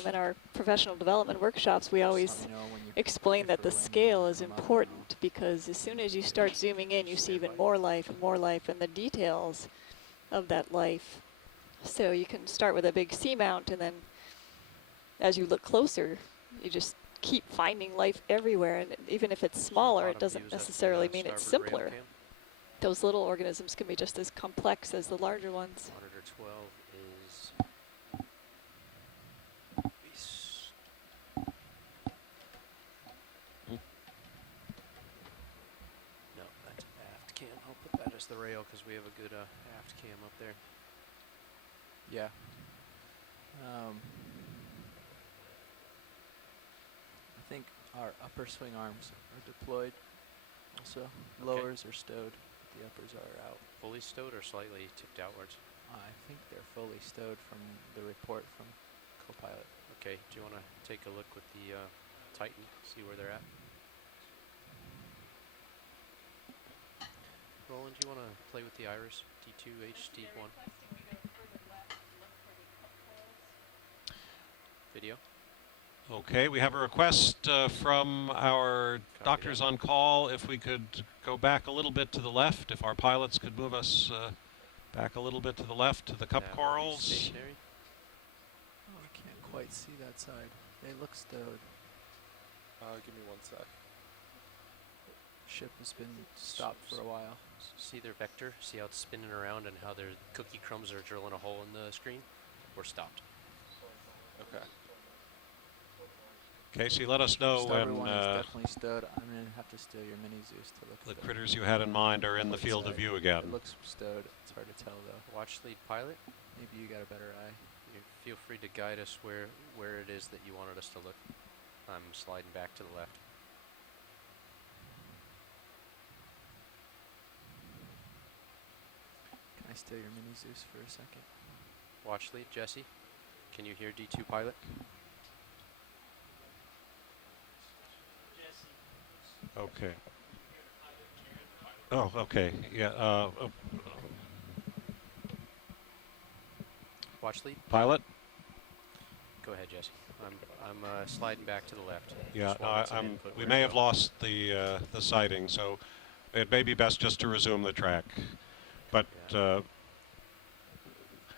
in our professional development workshops, we always explain that the scale is important, because as soon as you start zooming in, you see even more life, and the details of that life. So you can start with a big seamount, and then as you look closer, you just keep finding life everywhere. And even if it's smaller, it doesn't necessarily mean it's simpler. Those little organisms can be just as complex as the larger ones. Monitor 12 is no, that's aft cam. I'll put that as the rail because we have a good aft cam up there. Yeah. I think our upper swing arms are deployed. Also, lowers are stowed. The uppers are out. Fully stowed or slightly tipped outwards? I think they're fully stowed from the report from Copilot. Okay, do you want to take a look with the Titan, see where they're at? Roland, do you want to play with the Iris D2 HD1? Video? Okay, we have a request from our doctors on call if we could go back a little bit to the left, if our pilots could move us back a little bit to the left to the cup corals. Stationary? Oh, I can't quite see that side. They look stowed. Give me 1 sec. Ship has been stopped for a while. See their vector? See how it's spinning around and how their cookie crumbs are drilling a hole in the screen? We're stopped. Okay. Casey, let us know when Everyone is definitely stowed. I'm going to have to steal your mini Zeus to look the at critters you had in mind are in the field of view again. It looks stowed. It's hard to tell, though. Watch lead pilot. Maybe you got a better eye. You feel free to guide us where it is that you wanted us to look. I'm sliding back to the left. Can I steal your mini Zeus for a second? Watch lead, Jesse. Can you hear D2 pilot? Okay. Oh, okay. Yeah. Watch lead. Pilot. Go ahead, Jesse. I'm sliding back to the left. Yeah. Just wanted some input We where may to have go. lost the sighting, so it may be best just to resume the track. But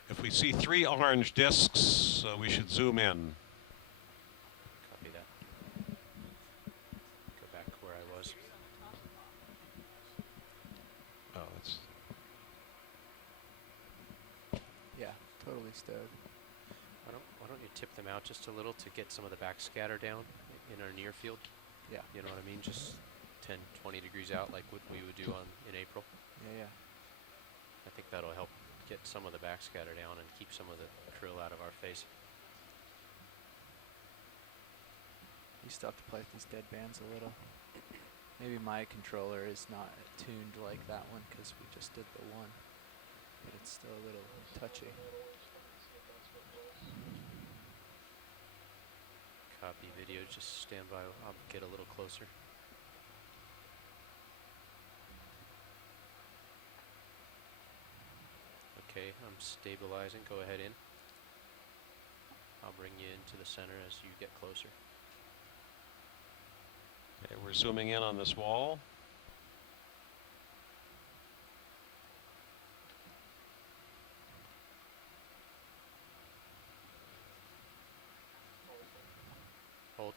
if we see 3 orange discs, we should zoom in. Copy that. Go back where I was. Oh, that's Yeah, totally stowed. Why don't you tip them out just a little to get some of the backscatter down in our near field? Yeah. You know what I mean? Just 10, 20 degrees out like what we would do in April. Yeah, yeah. I think that'll help get some of the backscatter down and keep some of the krill out of our face. You still have to play with these dead bands a little. Maybe my controller is not tuned like that one because we just did the one. But it's still a little touchy. Copy video, just stand by. I'll get a little closer. Okay, I'm stabilizing. Go ahead in. I'll bring you into the center as you get closer. Okay, we're zooming in on this wall. Hold.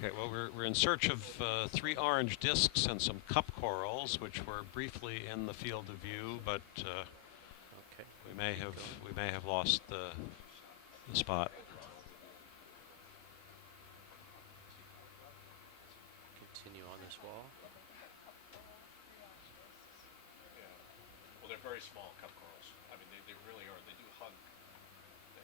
Okay, well, we're in search of 3 orange discs and some cup corals, which were briefly in the field of view, but Okay. we may have lost the spot. Continue on this wall. Well, they're very small cup corals. I mean, they really are. They do hug.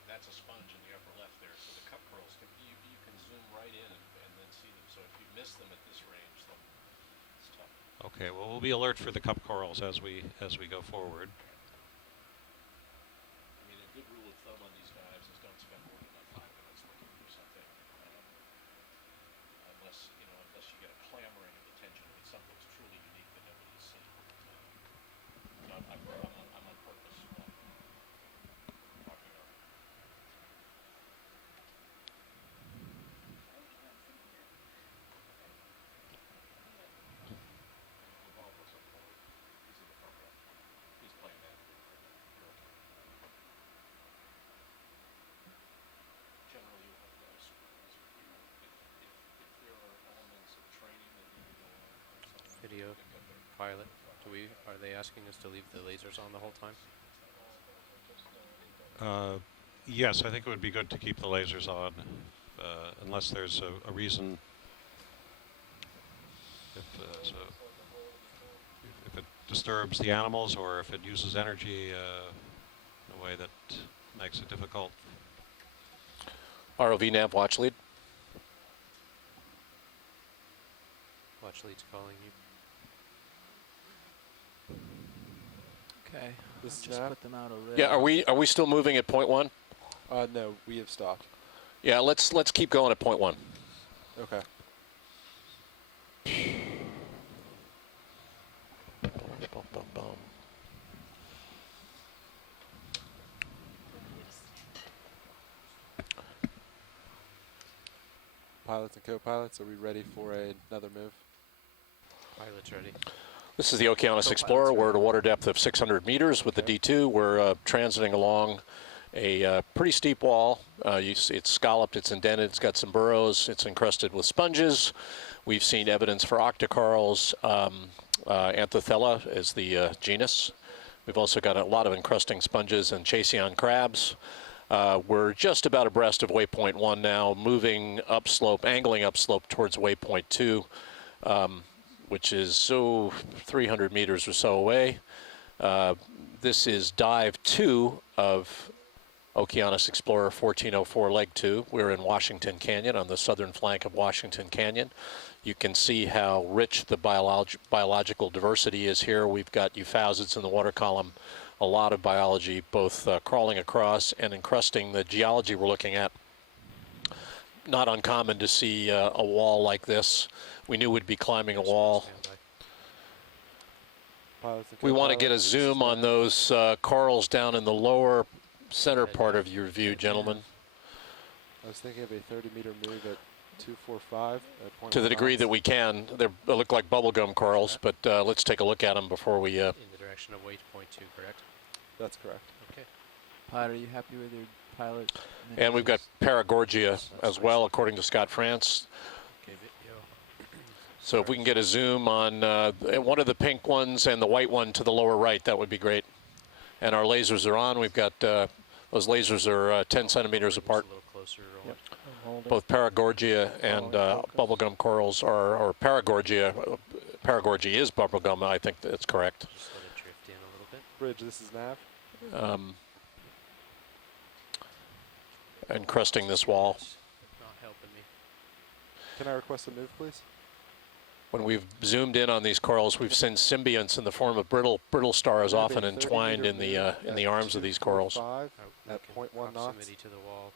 That's a sponge in the upper left there. So the cup corals, you can zoom right in and then see them. So if you miss them at this range, then it's tough. Okay, well, we'll be alert for the cup corals as we go forward. I mean, a good rule of thumb on these dives is don't spend more than like 5 minutes looking for something, unless you get a clamoring of attention. I mean, something's truly unique that nobody's seen. So I'm on purpose walking over. He's playing that. Generally, you have those. If there are elements of training that need to go on or something. Video pilot. Are they asking us to leave the lasers on the whole time? Yes, I think it would be good to keep the lasers on, unless there's a reason. If it disturbs the animals or if it uses energy in a way that makes it difficult. ROV nav watch lead. Watch lead's calling you. Okay. This is Just nav? put them out a little. Yeah, are we still moving at point 1? No, we have stopped. Yeah, let's keep going at point 1. Okay. Pilots and co-pilots, are we ready for another move? Pilot's ready. This is the Okeanos Explorer. We're at a water depth of 600 meters with the D2. We're transiting along a pretty steep wall. You see it's scalloped, it's indented, it's got some burrows, it's encrusted with sponges. We've seen evidence for octocorals. Anthothella is the genus. We've also got a lot of encrusting sponges and chasyon crabs. We're just about abreast of waypoint 1 now, moving upslope, angling upslope towards waypoint 2. Which is 300 meters or so away. This is dive 2 of Okeanos Explorer 1404 Leg 2. We're in Washington Canyon, on the southern flank of Washington Canyon. You can see how rich the biological diversity is here. We've got euphausids in the water column, a lot of biology, both crawling across and encrusting the geology we're looking at. Not uncommon to see a wall like this. We knew we'd be climbing a wall. We want to get a zoom on those corals down in the lower center part of your view, gentlemen. I was thinking of a 30-meter move at 245 at point To the degree that we can. They look like bubblegum corals, but let's take a look at them before we... In the direction of waypoint 2, correct? That's correct. Okay. Pilot, are you happy with your pilot? And we've got Paragorgia as well, according to Scott France. Okay, video. So if we can get a zoom on one of the pink ones and the white one to the lower right, that would be great. And our lasers are on. We've got those lasers are 10 centimeters apart. A little closer. Yep. Both Paragorgia and bubblegum corals are, or Paragorgia is bubblegum. I think that's correct. Just let it drift in a little bit. Bridge, this is nav. Encrusting this wall. Not helping me. Can I request a move, please? when we've zoomed in on these corals, we've seen symbionts in the form of brittle stars, We have often a entwined 30-meter in the move arms of these corals. 245 at Looking 0.1 knots. proximity to the wall.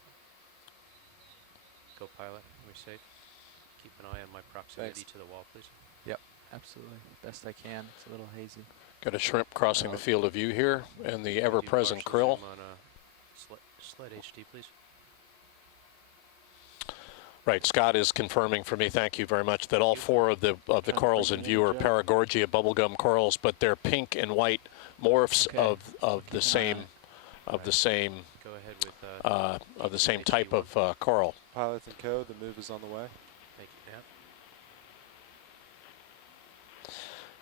Go pilot, we're safe. Keep an eye on my proximity Thanks. to the wall, please. Yep, absolutely. Best I can. It's a little hazy. Got a shrimp crossing the field of view here, and the ever-present krill. Zoom on sled HD, please. Right, Scott is confirming for me, thank you very much, that all four of the corals in view are Paragorgia bubblegum corals, but they're pink and white morphs of the same Go ahead with of the same type of coral. Pilots and code, the move is on the way. Thank you,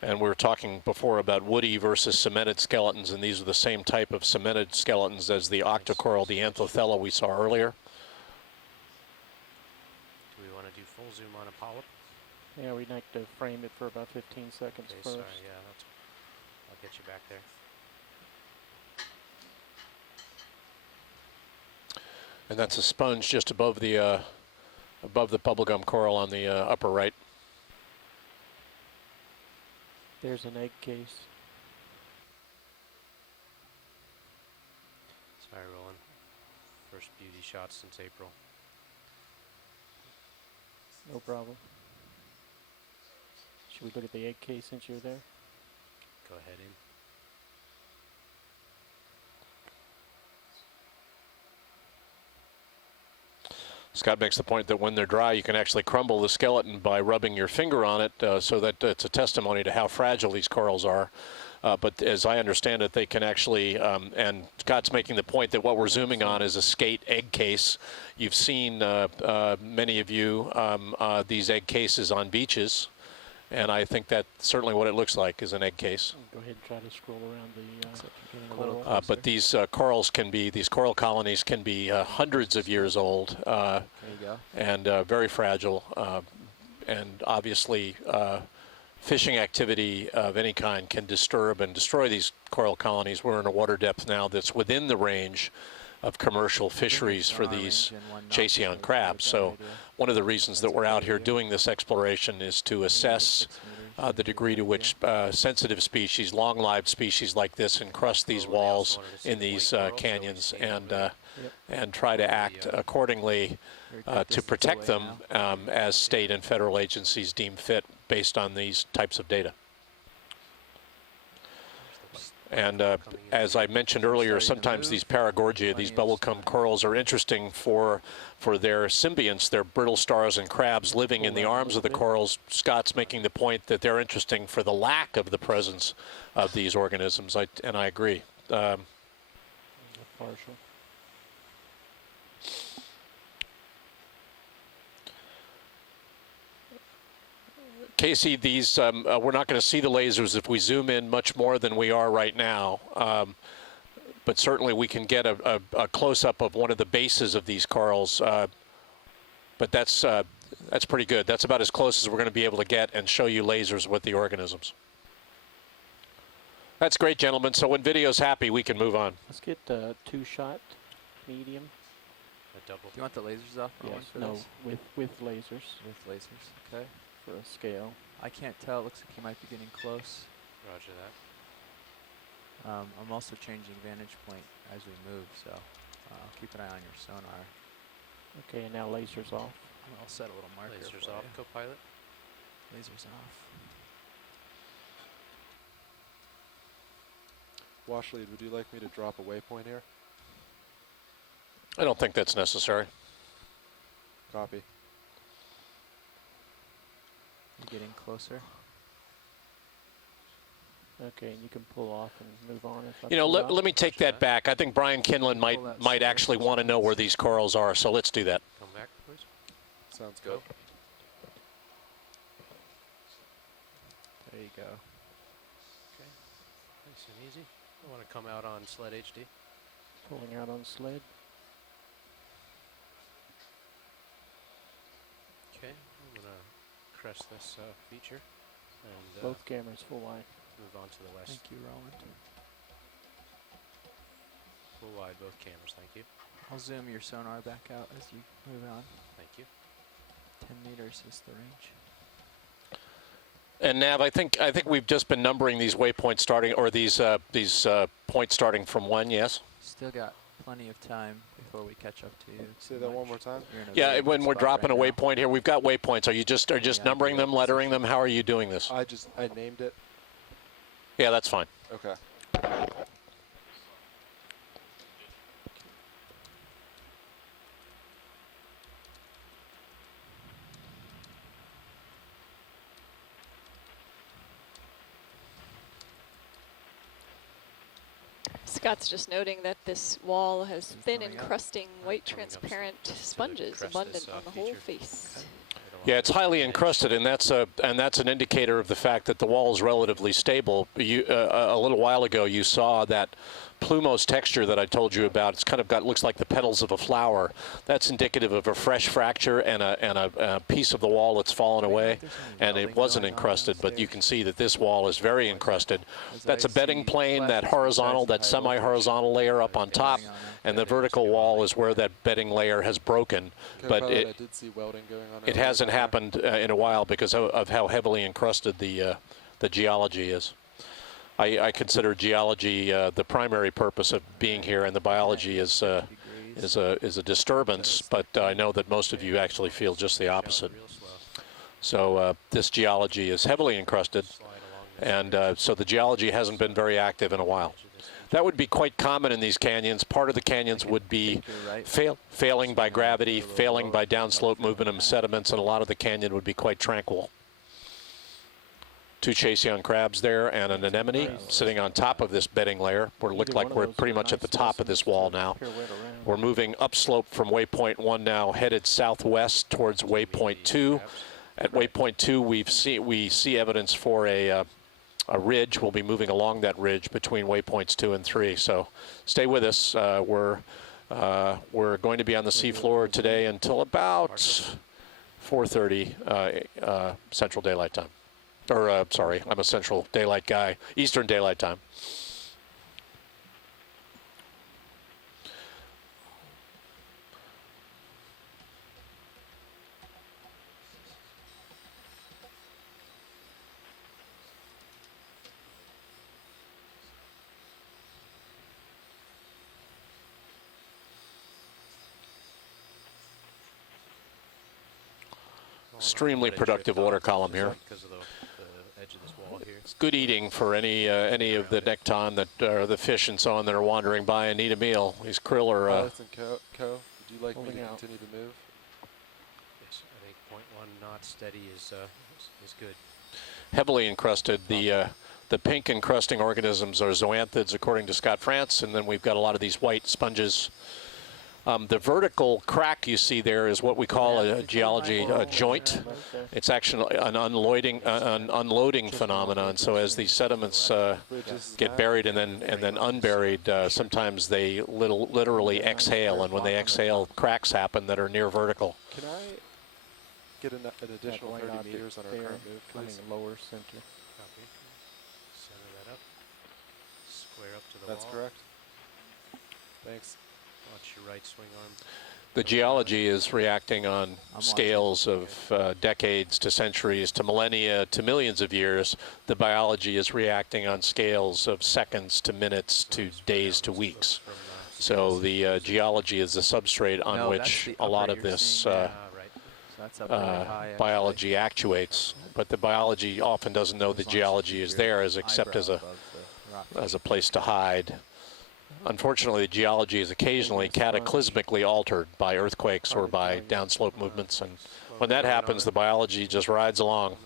Nat. And we were talking before about woody versus cemented skeletons, and these are the same type of cemented skeletons as the octocoral, the Anthothella we saw earlier. Do we want to do full zoom on a polyp? Yeah, we'd like to frame it for about 15 seconds Okay, first. sorry, yeah, I'll get you back there. And that's a sponge just above the bubblegum coral on the upper right. There's an egg case. Sorry, Roland. First beauty shot since April. No problem. Should we look at the egg case since you're there? Go ahead in. Scott makes the point that when they're dry, you can actually crumble the skeleton by rubbing your finger on it, so that it's a testimony to how fragile these corals are. But as I understand it, they can actually, and Scott's making the point that what we're zooming on is a skate egg case. You've seen, many of you, these egg cases on beaches, and I think that's certainly what it looks like, is an egg case. Go ahead and try to scroll around the a little coral. But these corals can be, these coral colonies can be hundreds of years old. There you go. And very fragile, and obviously fishing activity of any kind can disturb and destroy these coral colonies. We're in a water depth now that's within the range of commercial fisheries for these Chasseon crabs. So one of the reasons that we're out here doing this exploration is to assess the degree to which sensitive species, long-lived species like this, encrust these walls in these canyons, and try to act accordingly to protect them as state and federal agencies deem fit based on these types of data. And as I mentioned earlier, sometimes these Paragorgia, these bubblegum corals, are interesting for their symbionts, their brittle stars and crabs living in the arms of the corals. Scott's making the point that they're interesting for the lack of the presence of these organisms, and I agree. Partial. Casey, these we're not going to see the lasers if we zoom in much more than we are right now, but certainly we can get a close-up of one of the bases of these corals. But that's pretty good. That's about as close as we're going to be able to get and show you lasers with the organisms. That's great, gentlemen. So when video's happy, we can move on. Let's get two-shot, medium. A double. Do you want the lasers off? Yes, for no, this? with lasers With lasers. Okay. for a scale. I can't tell. It looks like you might be getting close. Roger that. I'm also changing vantage point as we move, so I'll keep an eye on your sonar. Okay, and now lasers off. I'll set a little marker. Lasers for off, you. co-pilot. Lasers off. Washlead, would you like me to drop a waypoint here? I don't think that's necessary. Copy. You're getting closer. Okay, and you can pull off and move on. If I You know, pull out. let me take that back. I think Brian Kinlan might actually want to know where these corals are, so let's do that. Come back, please. Sounds good. There you go. Okay. Nice and easy. I want to come out on sled HD. Pulling out on sled. Okay. I'm going to crest this feature and Both cameras full wide. move on to the west. Thank you, Roland. Full wide, both cameras. Thank you. I'll zoom your sonar back out as you move on. Thank you. 10 meters is the range. And Nav, I think we've just been numbering these waypoints starting, or these points starting from when? Yes. Still got plenty of time before we catch up to you. Say that one more time. Yeah, when we're dropping a waypoint here, we've got waypoints. Are you just numbering them, lettering them? How are you doing this? I named it. Yeah, that's fine. Okay. Scott's just noting that this wall has been coming up. encrusting white Coming up transparent to the sponges crest abundant this, on the whole feature. face. Yeah, it's highly encrusted, and that's an indicator of the fact that the wall is relatively stable. A little while ago, you saw that plumose texture that I told you about. It's kind of looks like the petals of a flower. That's indicative of a fresh fracture and a piece of the wall that's fallen away, and it wasn't encrusted. But you can see that this wall is very encrusted. That's a bedding plane, that horizontal, that semi-horizontal layer up on top, and the vertical wall is where that bedding layer has broken. But I did see welding going on. it hasn't happened in a while because of how heavily encrusted the geology is. I consider geology the primary purpose of being here, and the biology is a disturbance. But I know that most of you actually feel just the opposite. So this geology is heavily encrusted, and so the geology hasn't been very active in a while. That would be quite common in these canyons. Part of the canyons would be failing by gravity, failing by downslope movement of sediments, and a lot of the canyon would be quite tranquil. Two chase young crabs there and an anemone sitting on top of this bedding layer. We look like we're pretty much at the top of this wall now. We're moving upslope from waypoint 1 now, headed southwest towards waypoint 2. At waypoint 2, we see evidence for a ridge. We'll be moving along that ridge between waypoints 2 and 3. So stay with us. We're going to be on the seafloor today until about 4:30 Central Daylight Time. Or, sorry, I'm a Central Daylight guy. Eastern Daylight Time. Extremely productive water column here. Because of the edge of this wall here. It's good eating for any of the nekton that are the fish and so on that are wandering by and need a meal. These krill are. Pilots and Co, would you like me to continue to move? Yes, I think 0.1 knots steady is good. Heavily encrusted. The pink encrusting organisms are zoanthids, according to Scott France, and then we've got a lot of these white sponges. The vertical crack you see there is what we call a geology joint. It's actually an unloading phenomenon. So as these sediments get buried and then unburied, sometimes they literally exhale, and when they exhale, cracks happen that are near vertical. Can I get an additional 30 meters on our current move, please? Lower center. Copy. Center that up. Square up to the That's wall. correct. Thanks. Watch your right swing arm. The geology is reacting on scales of decades to centuries to millennia to millions of years. The biology is reacting on scales of seconds to minutes to days to weeks. So the geology is the substrate on which a lot of this biology actuates. But the biology often doesn't know the geology is there except as a place to hide. Unfortunately, the geology is occasionally cataclysmically altered by earthquakes or by downslope movements, and when that happens, the biology just rides along,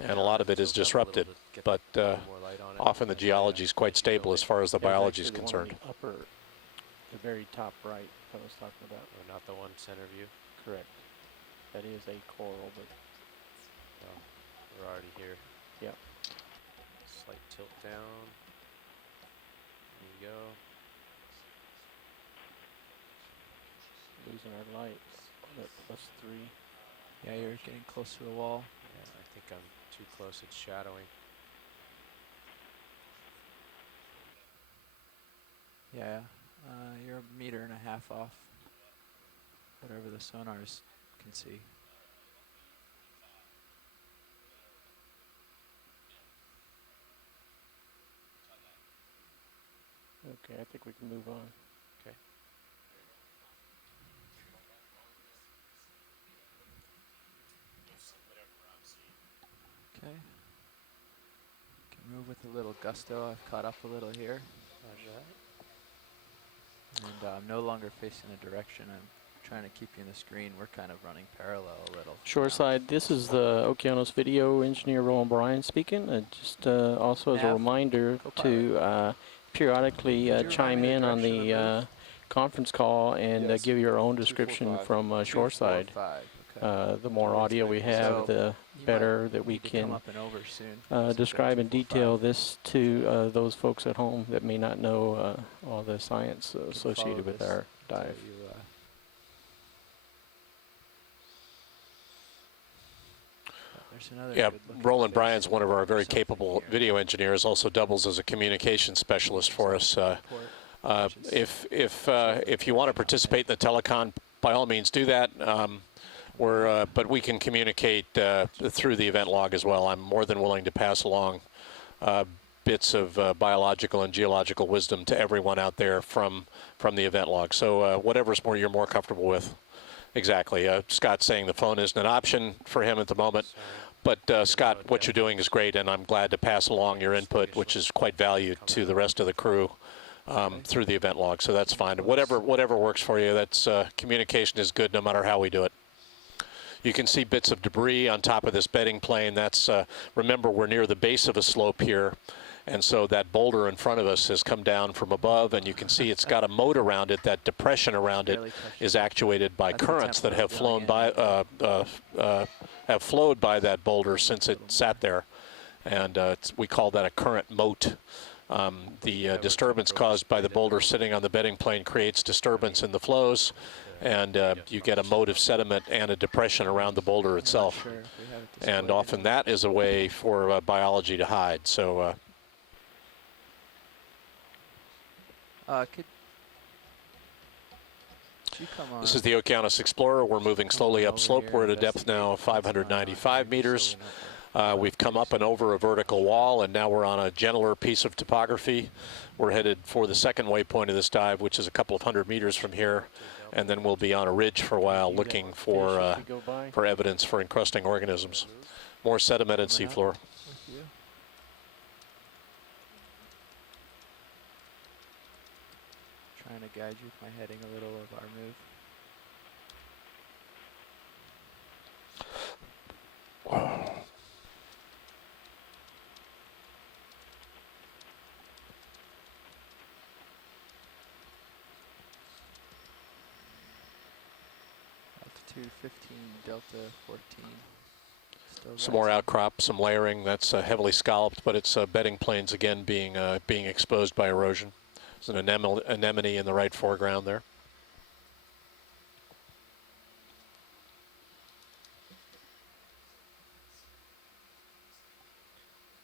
and a lot of it is disrupted. But often the geology is quite stable as far as the biology is concerned. The very top right I was talking about. Or not the one center view. Correct. That is a coral, but We're already here. yeah. Slight tilt down. There you go. Losing our lights. At +3. Yeah, you're getting close to the wall. Yeah, I think I'm too close. It's shadowing. Yeah, you're 1.5 meters off whatever the sonars can see. Okay, I think we can move on. Okay. Okay. Can move with a little gusto. I've caught up a little here. Roger that. And I'm no longer facing a direction. I'm trying to keep you in the screen. We're kind of running parallel a little. Shoreside, this is the Okeanos video engineer Roland Bryan speaking. Just also as a Nav, reminder to periodically chime in on the conference call and Yes. give your own description 245. from Shoreside. 245. Okay. The more audio we have, So the you better might that we need to come can up and over soon. describe in detail this to those folks at home that may not know all the science follow associated with this our until dive. you, there's another Yeah, good looking Roland fish. Bryan's one of our very Something capable here. video engineers, also doubles as a communication specialist for us. If you want to participate in the telecon, by all means do that. But we can communicate through the event log as well. I'm more than willing to pass along bits of biological and geological wisdom to everyone out there from the event log. So whatever's you're more comfortable with. Exactly. Scott's saying the phone isn't an option for him at the moment. But Scott, what you're doing is great, and I'm glad to pass along your input, which is quite valued to the rest of the crew through the event log. So that's fine. Whatever works for you. That's communication is good no matter how we do it. You can see bits of debris on top of this bedding plane. That's remember, we're near the base of a slope here, and so that boulder in front of us has come down from above, and you can see it's got a moat around it. That depression around it is actuated by currents that have flown by have flowed by that boulder since it sat there, and we call that a current moat. The disturbance caused by the boulder sitting on the bedding plane creates disturbance in the flows, and you get a moat of sediment and a depression around the boulder itself. Sure if we have it And displayed often that is a way for biology to hide. So could you come on? this is the Okeanos Explorer. We're moving slowly upslope. We're at a depth now of 595 meters. We've come up and over a vertical wall, and now we're on a gentler piece of topography. We're headed for the second waypoint of this dive, which is a couple of 100 meters from here, and then we'll be on a ridge for a while looking for evidence for encrusting organisms. More sedimented seafloor. With you. Trying to guide you with my heading a little of our move. Altitude 15, delta 14. Still Some more rising. outcrop, some layering. That's heavily scalloped, but it's bedding planes again being exposed by erosion. There's an anemone in the right foreground there.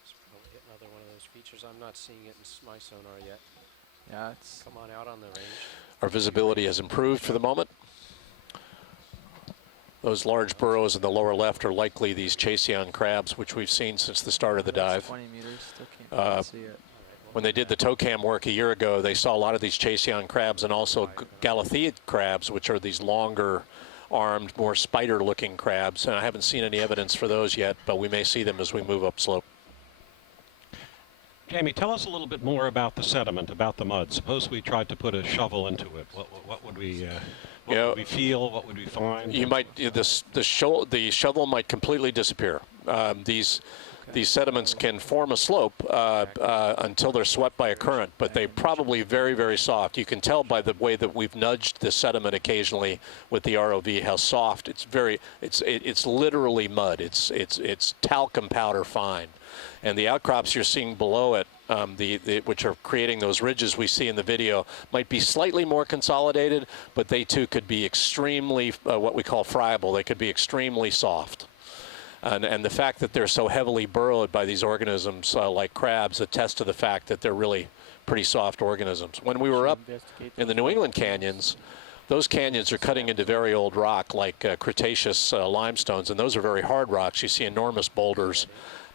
It's probably another one of those features. I'm not seeing it in my sonar yet. Yeah, it's Come on out on the range. Our visibility has improved for the moment. Those large burrows in the lower left are likely these Chaseon crabs, which we've seen since the start of the dive. 20 meters, still can't see it. When they did the TOCAM work a year ago, they saw a lot of these Chaseon crabs and also Galatheid crabs, which are these longer armed, more spider-looking crabs. And I haven't seen any evidence for those yet, but we may see them as we move upslope. Jamie, tell us a little bit more about the sediment, about the mud. Suppose we tried to put a shovel into it. What would we would we feel? What would we find? You might the shovel might completely disappear. These sediments can form a slope until they're swept by a current, but they're probably very, very soft. You can tell by the way that we've nudged the sediment occasionally with the ROV how soft it's. It's literally mud. It's talcum powder fine, and the outcrops you're seeing below it, which are creating those ridges we see in the video, might be slightly more consolidated, but they too could be extremely what we call friable. They could be extremely soft. And the fact that they're so heavily burrowed by these organisms like crabs attests to the fact that they're really pretty soft organisms. When we were up in the New England canyons, those canyons are cutting into very old rock like Cretaceous limestones, and those are very hard rocks. You see enormous boulders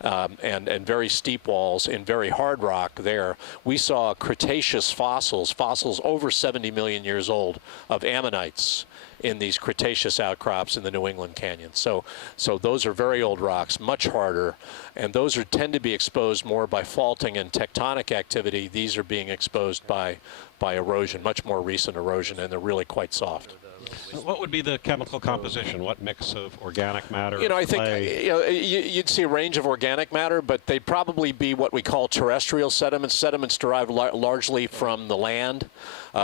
and very steep walls in very hard rock there. We saw Cretaceous fossils over 70 million years old of ammonites in these Cretaceous outcrops in the New England Canyon. So those are very old rocks, much harder, and those tend to be exposed more by faulting and tectonic activity. These are being exposed by erosion, much more recent erosion, and they're really quite soft. What would be the chemical composition? What mix of organic matter? I think clay? you'd see a range of organic matter, but they'd probably be what we call terrestrial sediments derived largely from the land,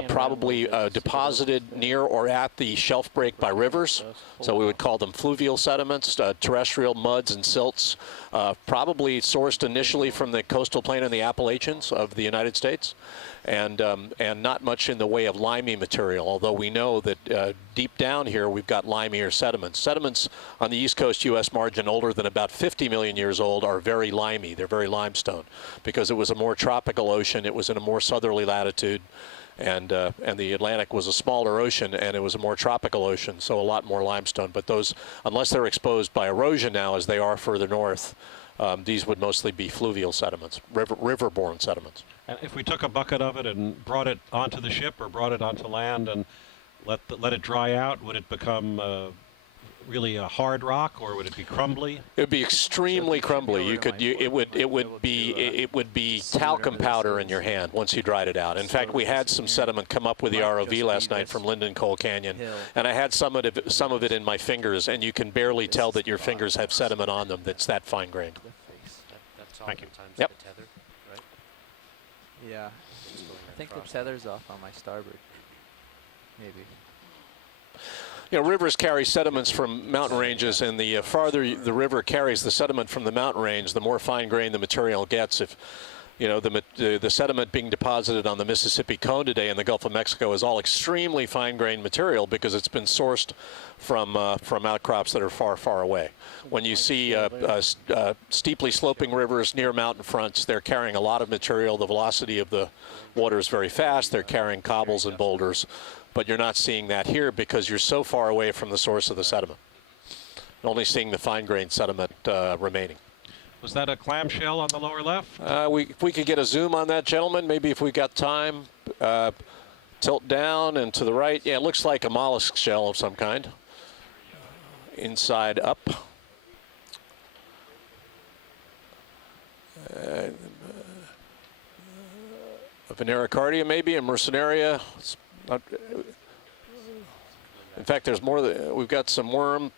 probably deposited near or at the shelf break by rivers. So we would call them fluvial sediments, terrestrial muds and silts, probably sourced initially from the coastal plain and the Appalachians of the United States. And not much in the way of limey material, although we know that deep down here we've got limier sediments. Sediments on the east coast U.S. margin older than about 50 million years old are very limey. They're very limestone because it was a more tropical ocean. It was in a more southerly latitude, and the Atlantic was a smaller ocean, and it was a more tropical ocean, so a lot more limestone. But those, unless they're exposed by erosion now, as they are further north, these would mostly be fluvial sediments, river-borne sediments. And if we took a bucket of it and brought it onto the ship or brought it onto land and let it dry out, would it become really a hard rock, or would it be crumbly? It would be extremely crumbly. It would be talcum powder in your hand once you dried it out. In fact, we had some sediment come up with the ROV last night from Linden Coal Canyon, and I had some of it in my fingers, and you can barely tell that your fingers have sediment on them. That's that fine grained. That's Thank you. oftentimes Yep. the tether, right? Yeah. Just going I think the across. tether's off on my starboard. Maybe. Rivers carry sediments from mountain ranges, and the farther the river carries the sediment from the mountain range, the more fine-grained the material gets. If the sediment being deposited on the Mississippi Cone today in the Gulf of Mexico is all extremely fine-grained material because it's been sourced from outcrops that are far, far away. When you see steeply sloping rivers near mountain fronts, they're carrying a lot of material. The velocity of the water is very fast. They're carrying cobbles and boulders. But you're not seeing that here because you're so far away from the source of the sediment. You're only seeing the fine-grained sediment remaining. Was that a clamshell on the lower left? If we could get a zoom on that, gentlemen, maybe if we got time, tilt down and to the right. Yeah, it looks like a mollusk shell of some kind. Inside up. A Venericardia maybe, a Mercenaria. In fact, there's more. We've got some worm.